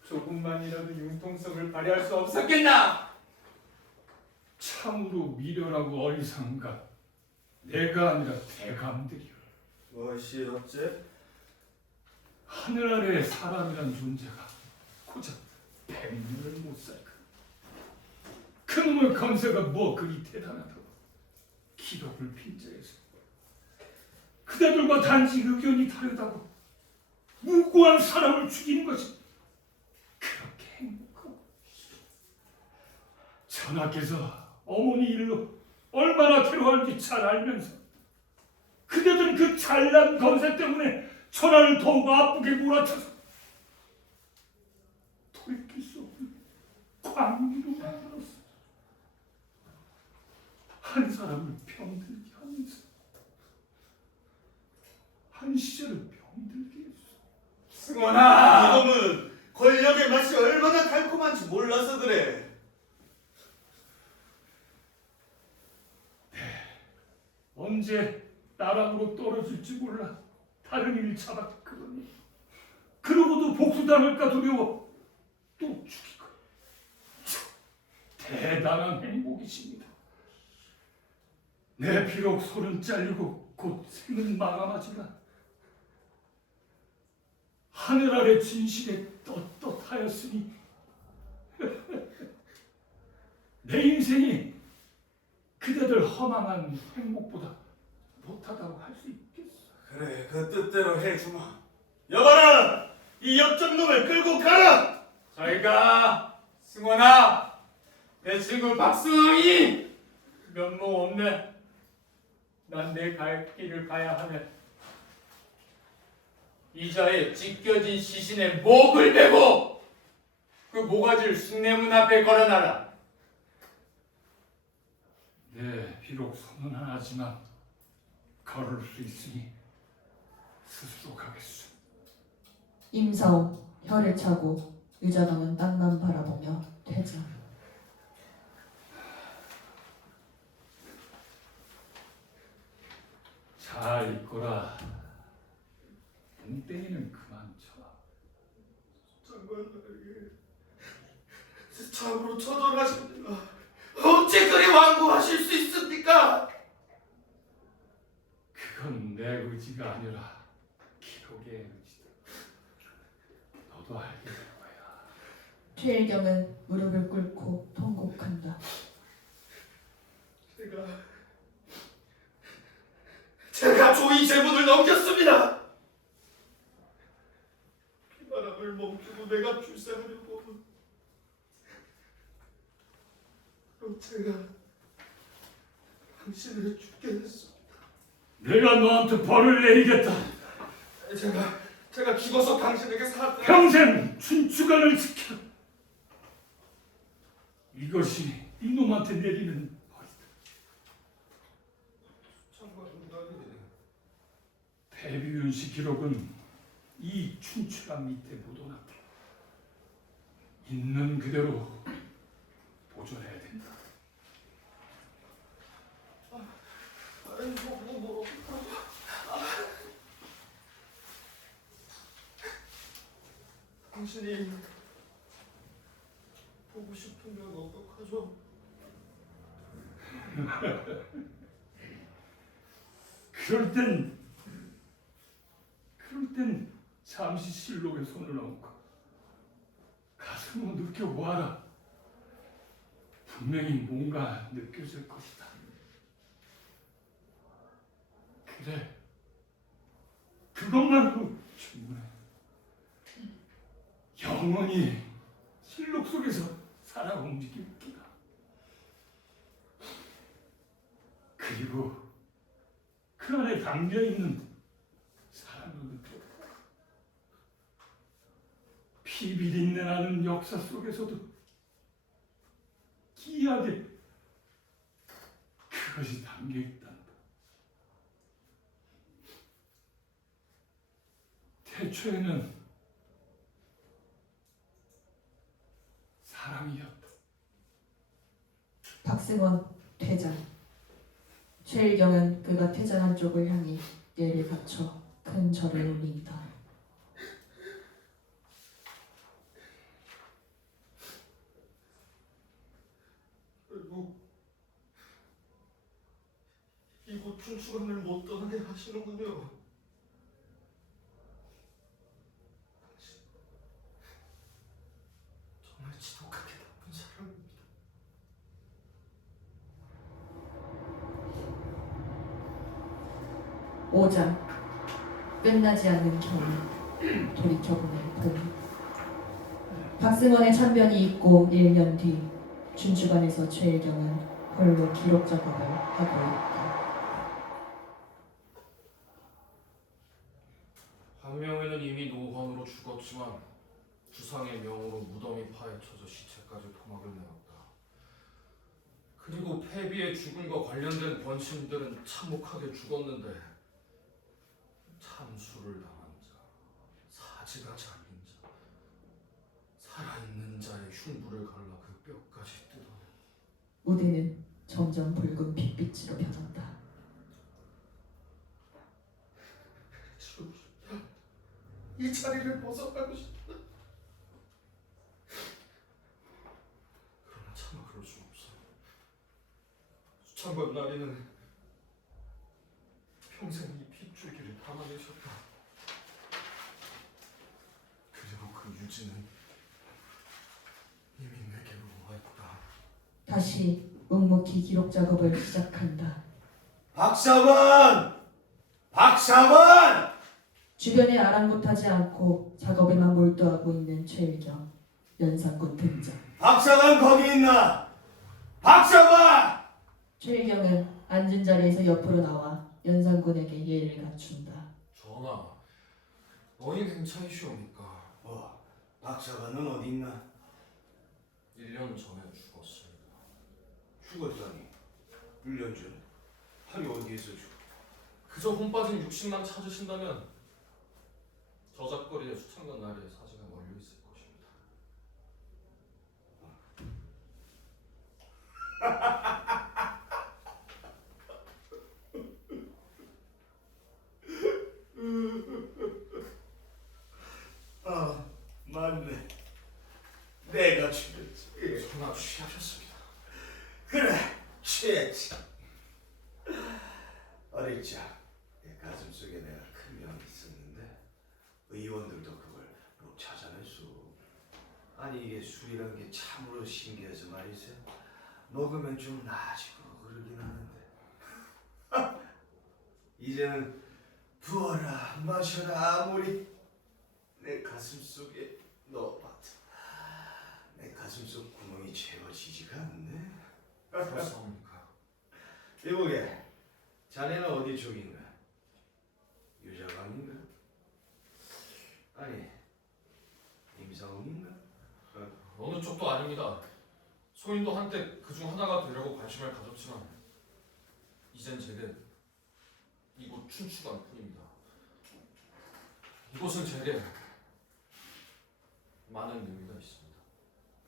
조금만이라도 융통성을 발휘할 수 없었겠나? 참으로 미련하고 어리석은가. 내가 아니라 대감들이요. 무엇이 어째? 하늘 아래 사람이란 존재가 고작 100년을 못 살까. 그놈의 건세가 뭐 그리 대단하다고 기록을 빈자해서 그대들과 단지 의견이 다르다고 무고한 사람을 죽이는 것이 그렇게 행복하고. 전하께서 어머니 일로 얼마나 괴로워할지 잘 알면서 그대들은 그 잘난 건세 때문에 전하를 더욱 아프게 몰아쳐서 돌이킬 수 없는 광리로 만들었어. 한 사람을 병들게 하면서 한 시절을 병들게 했어. 승원아! 이놈은 권력의 맛이 얼마나 달콤한지 몰라서 그래. 언제 나락으로 떨어질지 몰라 다른 일을 잡았거니. 그러고도 복수당할까 두려워 또 죽이고. 참, 대단한 행복이십니다. 내 비록 손은 잘리고 곧 생은 마감하지만 하늘 아래 진실에 떳떳하였으니 내 인생이 그대들 허망한 행복보다 못하다고 할 수 있겠어. 그래, 그 뜻대로 해주마. 여봐라, 이 역적놈을 끌고 가라. 저희가 승원아, 내 친구 박수홍이 면목 없네. 난 내 갈 길을 가야 하네. 이자에 찢겨진 시신에 목을 베고 그 모가지를 숭례문 앞에 걸어놔라. 네, 비록 손은 안 하지만 걸을 수 있으니 스스로 가겠소. 임사옹 혀를 차고 유자남은 땅만 바라보며 되자 잘 있거라. 땡땡이는 그만 쳐. 장관에게 참으로 처절하십니다. 어찌 그리 완고하실 수 있습니까? 그건 내 의지가 아니라 기록의 의지다. 너도 알게 될 거야. 최일경은 무릎을 꿇고 통곡한다. 제가 조이 제문을 넘겼습니다. 피바람을 멈추고 내가 출세하려고 그럼 제가 당신을 죽게 했습니다. 내가 너한테 벌을 내리겠다. 제가 죽어서 당신에게 평생 춘추관을 지켜. 이것이 이놈한테 내리는 벌이다. 배비윤씨 기록은 이 춘추관 밑에 묻어놨다. 있는 그대로 보존해야 된다. 당신이 보고 싶으면 어떡하죠? 그럴 땐 잠시 실록에 손을 얹고 가슴으로 느껴보아라. 분명히 뭔가 느껴질 것이다. 그래, 그것만으로 충분해. 영원히 실록 속에서 살아 움직일 기가. 그리고 그 안에 담겨있는 사랑을 느껴. 피비린내 나는 역사 속에서도 기이하게 그것이 담겨있단다. 태초에는 사랑이었다. 박승원 퇴장. 최일경은 그가 퇴장한 쪽을 향해 예를 갖춰 큰 절을 올린다. 결국 이곳 춘추관을 못 떠나게 하시는군요. 당신 정말 지독하게 나쁜 사람입니다. 오장 끝나지 않는 겨울. 돌이켜보는 봄. 박승원의 참변이 있고 1년 뒤 춘추관에서 최일경은 홀로 기록 작업을 하고 있다. 한 명에는 이미 노환으로 죽었지만 주상의 명으로 무덤이 파헤쳐져 시체까지 토막을 내었다. 그리고 패비의 죽음과 관련된 권신들은 참혹하게 죽었는데 참수를 당한 자, 사지가 잘린 자, 살아있는 자의 흉부를 갈라 그 뼈까지 뜯어내. 무대는 점점 붉은 핏빛으로 변한다. 이 자리를 벗어나고 싶다. 그러나 차마 그럴 수 없어. 수창과 나리는 평생 이 핏줄기를 담아내셨다. 그리고 그 유지는 이미 내게로 와 있다. 다시 묵묵히 기록 작업을 시작한다. 박사관! 박사관! 주변에 아랑곳하지 않고 작업에만 몰두하고 있는 최일경. 연산군 등장. 박사관 거기 있나? 박사관! 최일경은 앉은 자리에서 옆으로 나와 연산군에게 예를 갖춘다. 전하, 너희 괜찮으시옵니까? 박사관은 어디 있나? 1년 전에 죽었습니다. 죽었다니. 1년 전. 아니 어디에서 죽? 그저 혼 빠진 육신만 찾으신다면 저작거리에 수창과 나리의 사지가 널려 있을 것입니다. 아, 맞네. 내가 죽였지. 전하 취하셨습니다. 그래, 취했지. 어릴 적 내 가슴속에 내가 큰 병이 있었는데 의원들도 그걸 못 찾아낼 수. 아니 이게 술이란 게 참으로 신기해서 말이세요. 먹으면 좀 나아지고 그러긴 하는데 이제는 부어라 마셔라 아무리 내 가슴속에 넣어봐도 내 가슴속 구멍이 채워지지가 않네. 그렇사옵니까? 이보게, 자네는 어디 쪽인가? 유자관인가? 아니, 임상웅인가? 어느 쪽도 아닙니다. 소인도 한때 그중 하나가 되려고 관심을 가졌지만 이젠 제게 이곳 춘추관 뿐입니다. 이곳은 제게 많은 의미가 있습니다.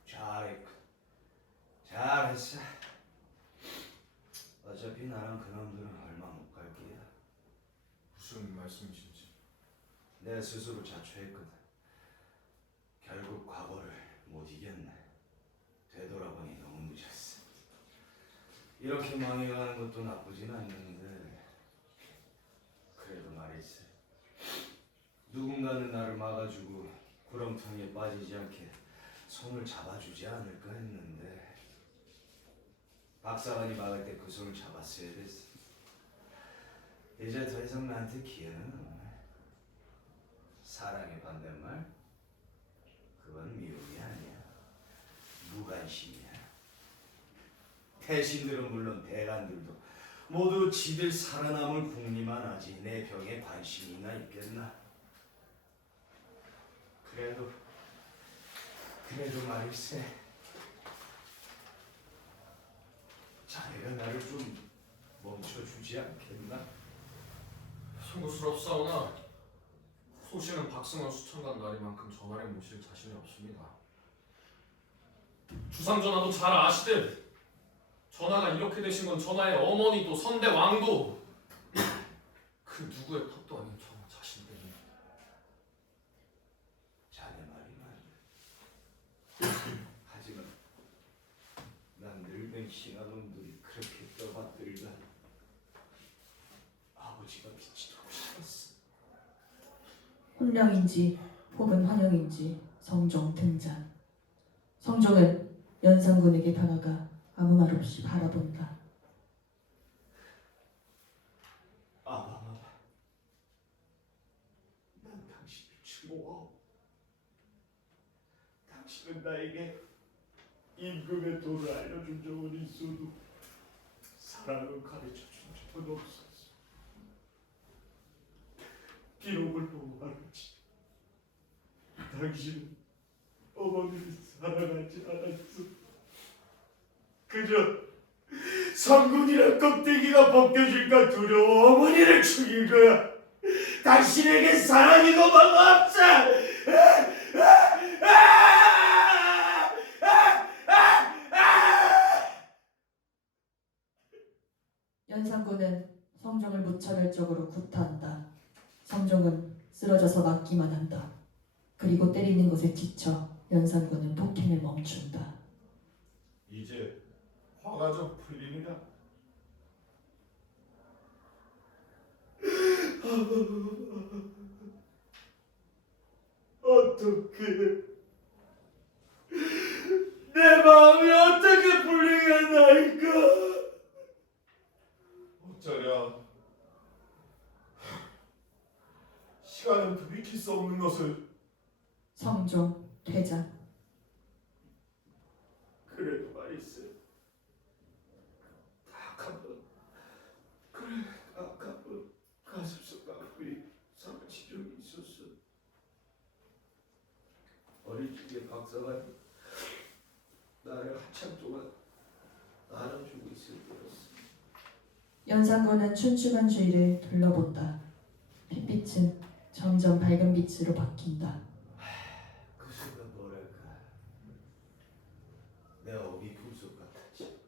잘했군. 잘했어. 어차피 나랑 그놈들은 얼마 못 갈 거야. 무슨 말씀이신지. 내 스스로 자초했거든. 결국 과거를 못 이겼네. 되돌아보니 너무 늦었어. 이렇게 망해가는 것도 나쁘진 않는데 그래도 말이지. 누군가는 나를 막아주고 구렁텅이에 빠지지 않게 손을 잡아주지 않을까 했는데 박사관이 막을 때 그 손을 잡았어야 됐어. 이제 더 이상 나한테 기회는 없네. 사랑의 반대말? 그건 미움이 아니야. 무관심이야. 대신들은 물론 대간들도 모두 지들 살아남을 궁리만 하지 내 병에 관심이나 있겠나. 그래도 말일세. 자네가 나를 좀 멈춰주지 않겠나? 송구스럽사오나 소신은 박승원 수천관 나리만큼 전하를 모실 자신이 없습니다. 주상전하도 잘 아시듯 전하가 이렇게 되신 건 전하의 어머니도 선대 왕도 그 누구의 탓도 아닌 전하 자신 때문입니다. 자네 말이 맞네. 하지만 난 늙은 신하놈들이 그렇게 떠받들다 아버지가 미치도록 싫었어. 혼령인지 혹은 환영인지 성종 등장. 성종은 연산군에게 다가가 아무 말 없이 바라본다. 아바마마, 난 당신을 추모하오. 당신은 나에게 임금의 도를 알려준 적은 있어도 사랑을 가르쳐준 적은 없었어. 기록을 보고 말하지. 당신은 어머니를 사랑하지 않았어. 그저 성군이란 껍데기가 벗겨질까 두려워 어머니를 죽인 거야. 당신에게 사랑이 고마워 없어. 연산군은 성종을 무차별적으로 구타한다. 성종은 쓰러져서 맞기만 한다. 그리고 때리는 것에 지쳐 연산군은 폭행을 멈춘다. 이제 화가 좀 풀리느냐? 어떻게 내 마음이 어떻게 풀리겠나이까? 어쩌랴 시간은 돌이킬 수 없는 것을. 성종 퇴장. 그래도 말이세. 딱 한 번, 그래 딱 한 번 가슴속 아프이 상처 적이 있었어. 어릴 적에 박사가 나를 한참 동안 안아주고 있을 때였어. 연산군은 춘추관 주위를 둘러본다. 핏빛은 점점 밝은 빛으로 바뀐다. 그 순간 뭐랄까 내 어미 품속 같았지.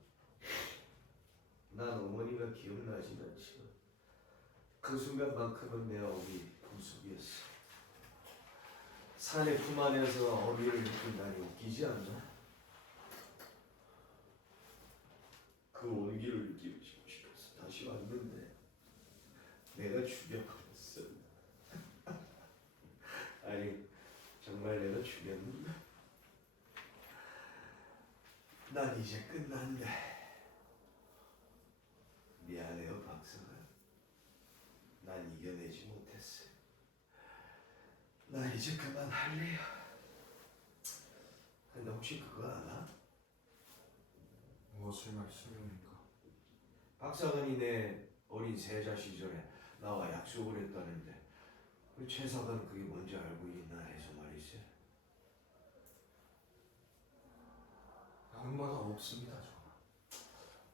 난 어머니가 기억나진 않지만 그 순간만큼은 내 어미 품속이었어. 산의 품 안에서 어미를 느낀다니 웃기지 않나? 그 온기를 느끼고 싶어서 다시 왔는데 내가 죽여버렸어. 아니 정말 내가 죽였는데? 난 이제 끝났네. 미안해요 박사관. 난 이겨내지 못했어. 나 이제 그만할래요. 근데 혹시 그거 알아? 무엇을 말씀입니까? 박사관이 내 어린 세자 시절에 나와 약속을 했다는데 우리 최사관 그게 뭔지 알고 있나 해서 말이지. 아는 바가 없습니다, 전하.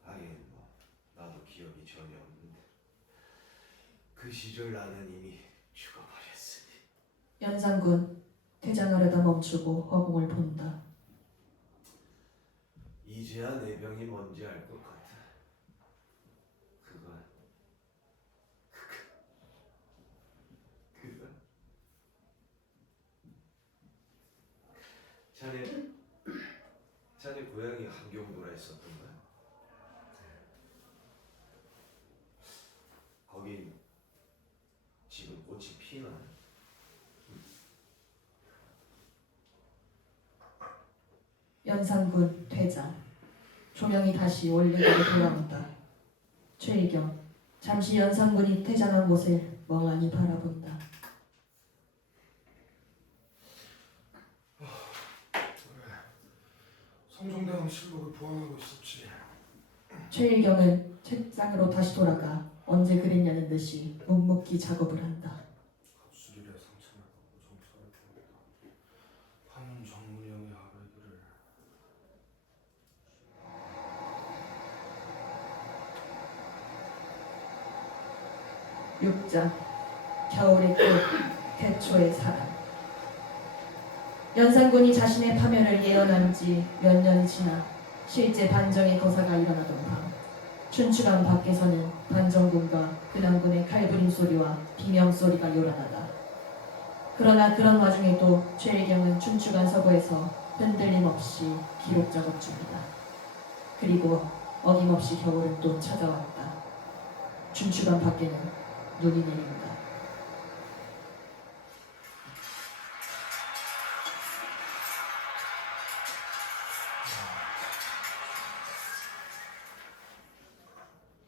하긴 뭐 나도 기억이 전혀 없는데 그 시절 나는 이미 죽어버렸으니. 연산군 퇴장하려다 멈추고 허공을 본다. 이제야 내 병이 뭔지 알 것 같아. 그건 자네 고향이 함경도라 했었던가? 거긴 지금 꽃이 피나? 연산군 퇴장. 조명이 다시 원래대로 돌아온다. 최일경 잠시 연산군이 퇴장한 곳을 멍하니 바라본다. 성종대왕 실록을 보완하고 있었지. 최일경은 책상으로 다시 돌아가 언제 그랬냐는 듯이 묵묵히 작업을 한다. 갑수리의 상처를 받고 정찰을 보냈다. 한 정문영의 아베들을 육자 겨울의 끝 태초의 사랑. 연산군이 자신의 파면을 예언한 지 몇 년이 지나 실제 반정의 거사가 일어나던 밤, 춘추관 밖에서는 반정군과 근안군의 칼부림 소리와 비명 소리가 요란하다. 그러나 그런 와중에도 최일경은 춘추관 서부에서 흔들림 없이 기록 작업 중이다. 그리고 어김없이 겨울은 또 찾아왔다. 춘추관 밖에는 눈이 내린다.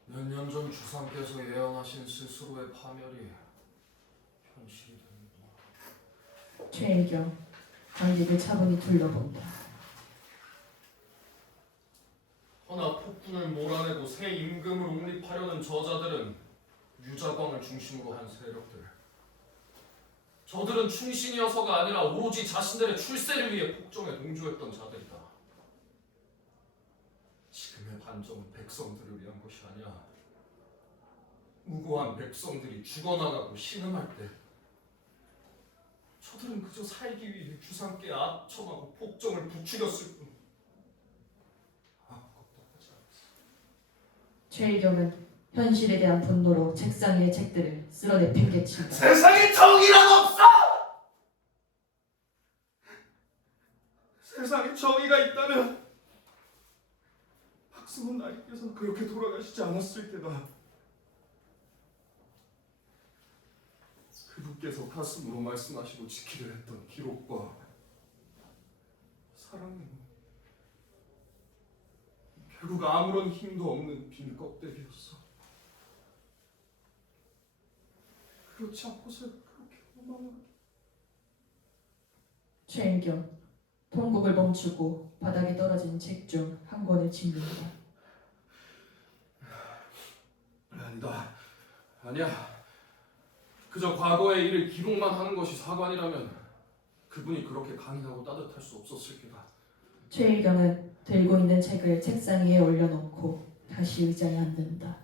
몇 년 전 주상께서 예언하신 스스로의 파멸이 현실이 되는구나. 최일경 관객을 차분히 둘러본다. 허나 폭군을 몰아내고 새 임금을 옹립하려는 저자들은 유자광을 중심으로 한 세력들. 저들은 충신이어서가 아니라 오로지 자신들의 출세를 위해 폭정에 동조했던 자들이다. 지금의 반정은 백성들을 위한 것이 아니야. 무고한 백성들이 죽어나가고 신음할 때 저들은 그저 살기 위해 주상께 아첨하고 폭정을 부추겼을 뿐 아무것도 하지 않았어. 최일경은 현실에 대한 분노로 책상 위의 책들을 쓸어 내팽개친다. 세상에 정의란 없어! 세상에 정의가 있다면 박승훈 나이께서 그렇게 돌아가시지 않았을 테다. 그분께서 가슴으로 말씀하시고 지키려 했던 기록과 사랑은 결국 아무런 힘도 없는 빈 껍데기였어. 그렇지 않고서 그렇게 원망하게. 최일경 통곡을 멈추고 바닥에 떨어진 책 중 한 권을 집는다. 아니야. 그저 과거의 일을 기록만 하는 것이 사관이라면 그분이 그렇게 강인하고 따뜻할 수 없었을 게다. 최일경은 들고 있는 책을 책상 위에 올려놓고 다시 의자에 앉는다.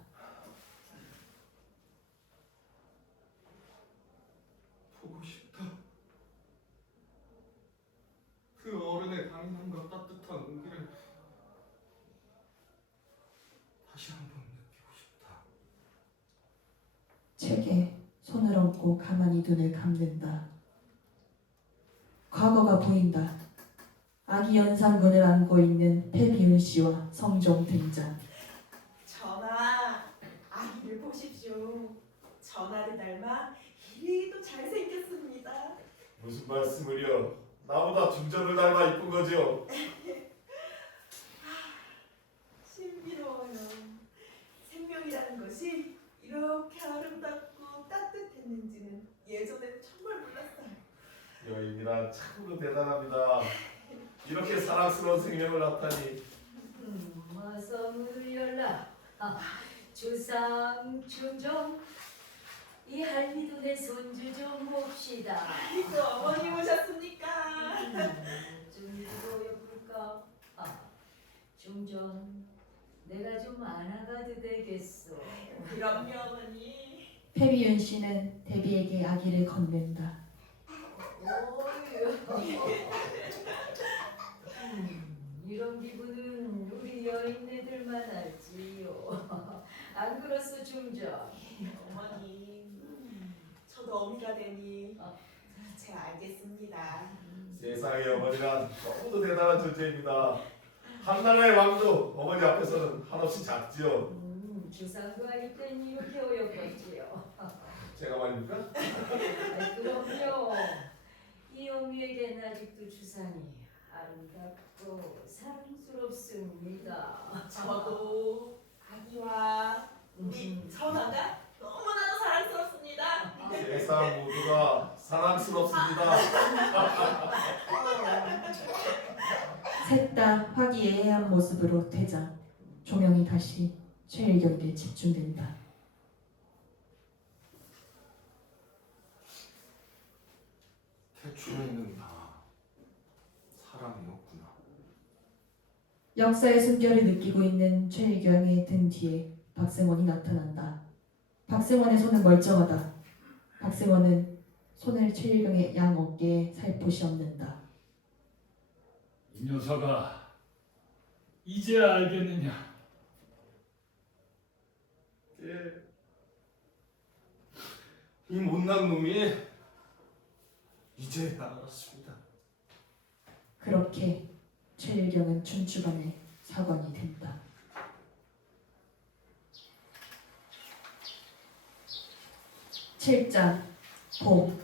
보고 싶다. 그 어른의 강인함과 따뜻한 온기를 다시 한번 느끼고 싶다. 책에 손을 얹고 가만히 눈을 감는다. 과거가 보인다. 아기 연산군을 안고 있는 패비윤 씨와 성종 등장. 전하, 아기를 보십시오. 전하를 닮아 이리도 잘생겼습니다. 무슨 말씀을요? 나보다 중전을 닮아 이쁜 거죠? 신비로워요. 생명이라는 것이 이렇게 아름답고 따뜻했는지는 예전엔 정말 몰랐어요. 여인이란 참으로 대단합니다. 이렇게 사랑스러운 생명을 낳다니. 어서 문을 열라. 주상 충종 이 할미도 내 손주 좀 봅시다. 아이고, 어머니 오셨습니까? 좀 보여볼까? 충종 내가 좀 안아가도 되겠소. 그럼요, 어머니. 패비윤 씨는 대비에게 아기를 건넨다. 이런 기분은 우리 여인네들만 알지요. 안 그렇소 중전? 어머니, 저도 어미가 되니 잘 알겠습니다. 세상의 어머니란 너무도 대단한 존재입니다. 한나라의 왕도 어머니 앞에서는 한없이 작지요. 주상과 이땐 이렇게 어여뻤지요. 제가 말입니까? 그럼요. 이영미에겐 아직도 주상이 아름답고 사랑스럽습니다. 저도 아기와 우리 선아가 너무나도 사랑스럽습니다. 세상 모두가 사랑스럽습니다. 셋 다 화기애애한 모습으로 퇴장. 조명이 다시 최일경에게 집중된다. 태초에는 다 사랑이었구나. 역사의 숨결을 느끼고 있는 최일경의 등 뒤에 박승원이 나타난다. 박승원의 손은 멀쩡하다. 박승원은 손을 최일경의 양 어깨에 살포시 얹는다. 이 녀석아, 이제야 알겠느냐? 예. 이 못난 놈이 이제 알았습니다. 그렇게 최일경은 춘추관의 사관이 된다. 칠장 봄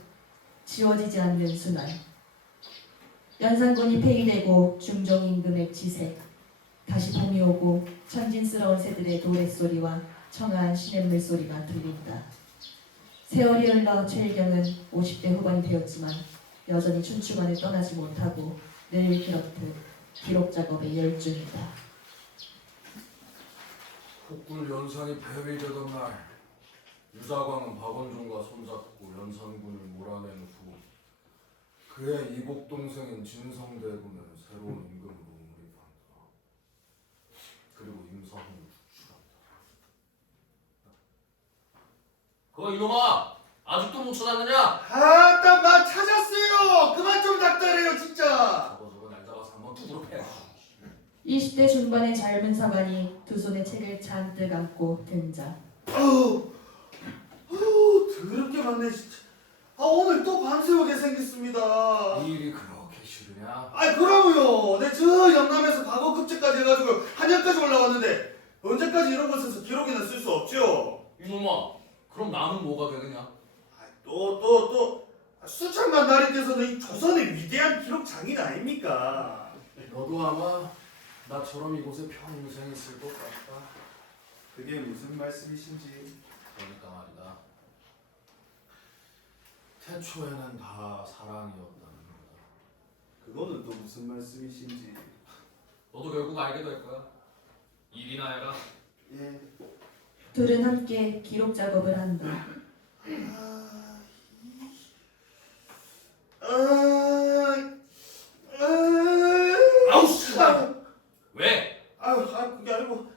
지워지지 않는 순환. 연산군이 폐위되고 중종임금의 지색. 다시 봄이 오고 천진스러운 새들의 노랫소리와 청아한 시냇물 소리가 들린다. 세월이 흘러 최일경은 50대 후반이 되었지만 여전히 춘추관을 떠나지 못하고 늘 그렇듯 기록 작업에 열중이다. 폭굴 연산이 폐위되던 날 유자광은 박원종과 손잡고 연산군을 몰아낸 후 그의 이복 동생인 진성대군을 새로운 임금으로 옹립한다. 그리고 임사홍을 축출한다. 그거 이놈아! 아직도 못 찾았느냐? 아따 마 찾았어요. 그만 좀 닥달해요 진짜. 저거 날 잡아서 한번 뚝으로 패. 20대 중반의 젊은 사관이 두 손에 책을 잔뜩 안고 등장. 어우 더럽게 많네 진짜. 오늘 또 밤새우게 생겼습니다. 이 일이 그렇게 싫으냐? 그러고요. 내 저 영남에서 과거 급제까지 해가지고 한양까지 올라왔는데 언제까지 이런 곳에서 기록이나 쓸 수 없죠. 이놈아, 그럼 나는 뭐가 되느냐? 또 수천만 나리께서는 이 조선의 위대한 기록 장인 아닙니까? 너도 아마 나처럼 이곳에 평생 있을 것 같다. 그게 무슨 말씀이신지. 그러니까 말이다. 태초에는 다 사랑이었다는 거다. 그거는 또 무슨 말씀이신지. 너도 결국 알게 될 거야. 일이나 해라. 예. 둘은 함께 기록 작업을 한다. 아우 씨발! 왜? 그게 아니고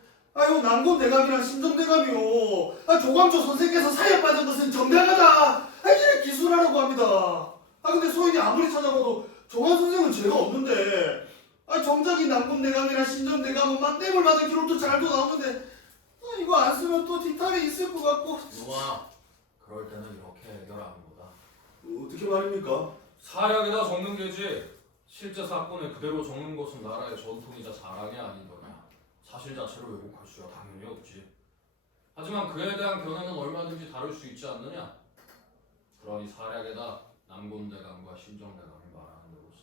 남곤 대감이랑 신정 대감이요. 조광조 선생께서 사이에 빠진 것은 정당하다. 이래 기술하라고 합니다. 근데 소인이 아무리 찾아봐도 조광 선생은 죄가 없는데 정작 이 남곤 대감이랑 신정 대감은 만렙을 받은 기록도 잘도 나오는데 이거 안 쓰면 또 뒷탈이 있을 것 같고. 누아, 그럴 때는 이렇게 해결하는 거다. 어떻게 말입니까? 사약에다 적는 게지. 실제 사건을 그대로 적는 것은 나라의 전통이자 자랑이 아니더냐. 사실 자체를 왜곡할 수야 당연히 없지. 하지만 그에 대한 견해는 얼마든지 다를 수 있지 않느냐. 그러니 사약에다 남곤대감과 신정대감을 말하는 대로서.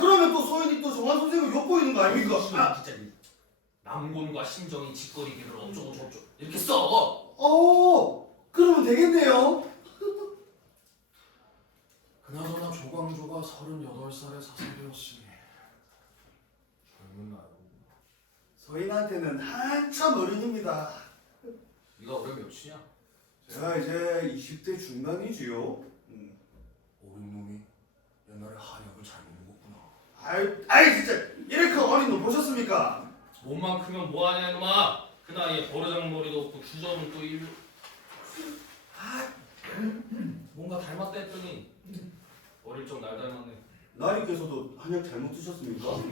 그러면 또 소인이 또 정환 선생을 엿보이는 거 아닙니까? 진짜 남곤과 신정이 짓거리기를 어쩌고 저쩌고 이렇게 써. 그러면 되겠네요. 그나저나 조광조가 38살에 사살되었으니 젊은 나이고. 소인한테는 한참 어른입니다. 네가 올해 몇이냐? 제가 이제 20대 중반이지요. 어린 놈이 옛날에 한약을 잘못 먹었구나. 진짜 이렇게 어린 놈 보셨습니까? 몸만 크면 뭐하냐 이놈아. 그 나이에 버르장머리도 없고 주점은 또 일로. 뭔가 닮았다 했더니 어릴 적 날 닮았네. 나리께서도 한약 잘못 드셨습니까?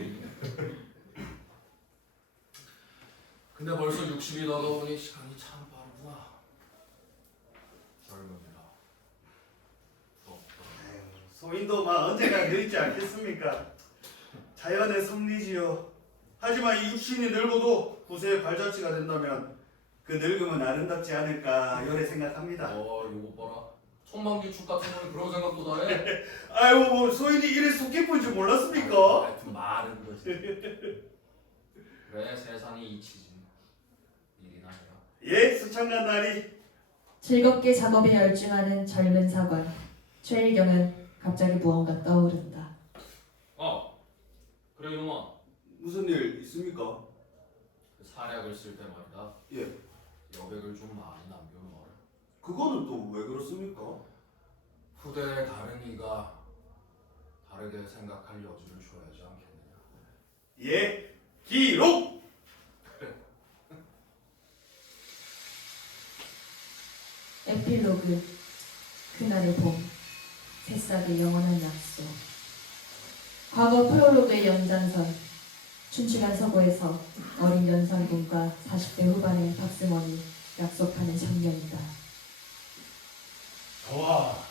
근데 벌써 60이 다가오니 시간이 참 빠르구나. 젊은이라 부럽다. 소인도 막 언제가 늙지 않겠습니까? 자연의 섭리지요. 하지만 이 육신이 늙어도 구세의 발자취가 된다면 그 늙음은 아름답지 않을까 요래 생각합니다. 요거 봐라. 천방지축 같은 거는 그런 생각도 다 해. 아이고 뭐 소인이 이래 속 깊은 줄 몰랐습니까? 하여튼 말은 거지. 그래 세상이 이치지. 일이나 해라. 예, 수창간 날이. 즐겁게 작업에 열중하는 젊은 사관 최일경은 갑자기 무언가 떠오른다. 그래 이놈아. 무슨 일 있습니까? 그 사략을 쓸 때 말이다. 예. 여백을 좀 많이 남겨놓은 말이야. 그거는 또 왜 그렇습니까? 후대의 다른 이가 다르게 생각할 여지를 줘야지 않겠느냐. 예, 기록. 에필로그 그날의 봄 새싹의 영원한 약속. 과거 프롤로그의 연장선 춘추관 서고에서 어린 연산군과 40대 후반의 박승원이 약속하는 장면이다. 저와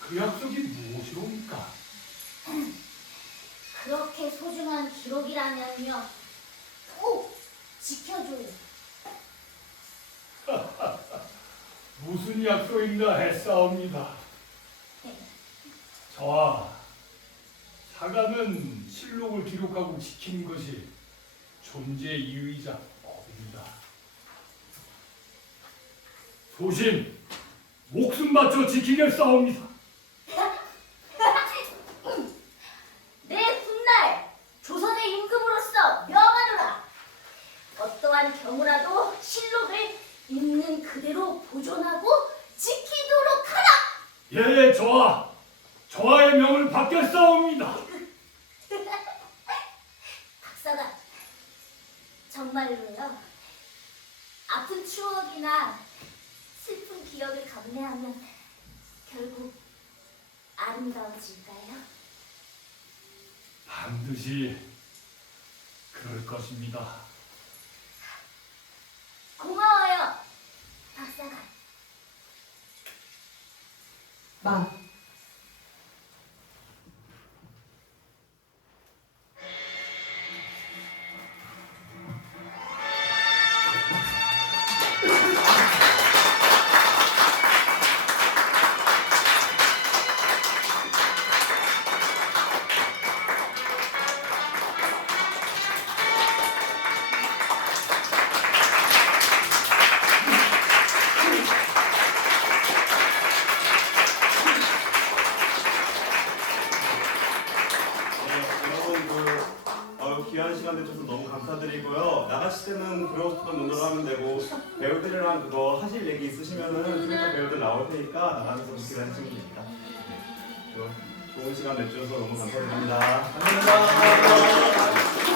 그 약속이 무엇이옵니까? 그렇게 소중한 기록이라면요. 꼭 지켜줘요. 무슨 약속인가 했사옵니다. 저와 사관은 실록을 기록하고 지키는 것이 존재의 이유이자 법입니다. 소신, 목숨 바쳐 지키겠사옵니다. 내 훗날 조선의 임금으로서 명하노라. 어떠한 경우라도 실록을 있는 그대로 보존하고 지키도록 하라. 예, 저하의 명을 받겠사옵니다. 박사관, 정말로요. 아픈 추억이나 슬픈 기억을 감내하면 결국 아름다워질까요? 반드시 그럴 것입니다. 고마워요, 박사관. 마 귀한 시간 내줘서 너무 감사드리고요. 나가실 때는 그러고 싶은 논의로 하면 되고 배우들이랑 그거 하실 얘기 있으시면은 슬쩍 배우들 나올 테니까 나가면서 얘기를 하시면 됩니다. 좋은 시간 내주셔서 너무 감사드립니다. 감사합니다.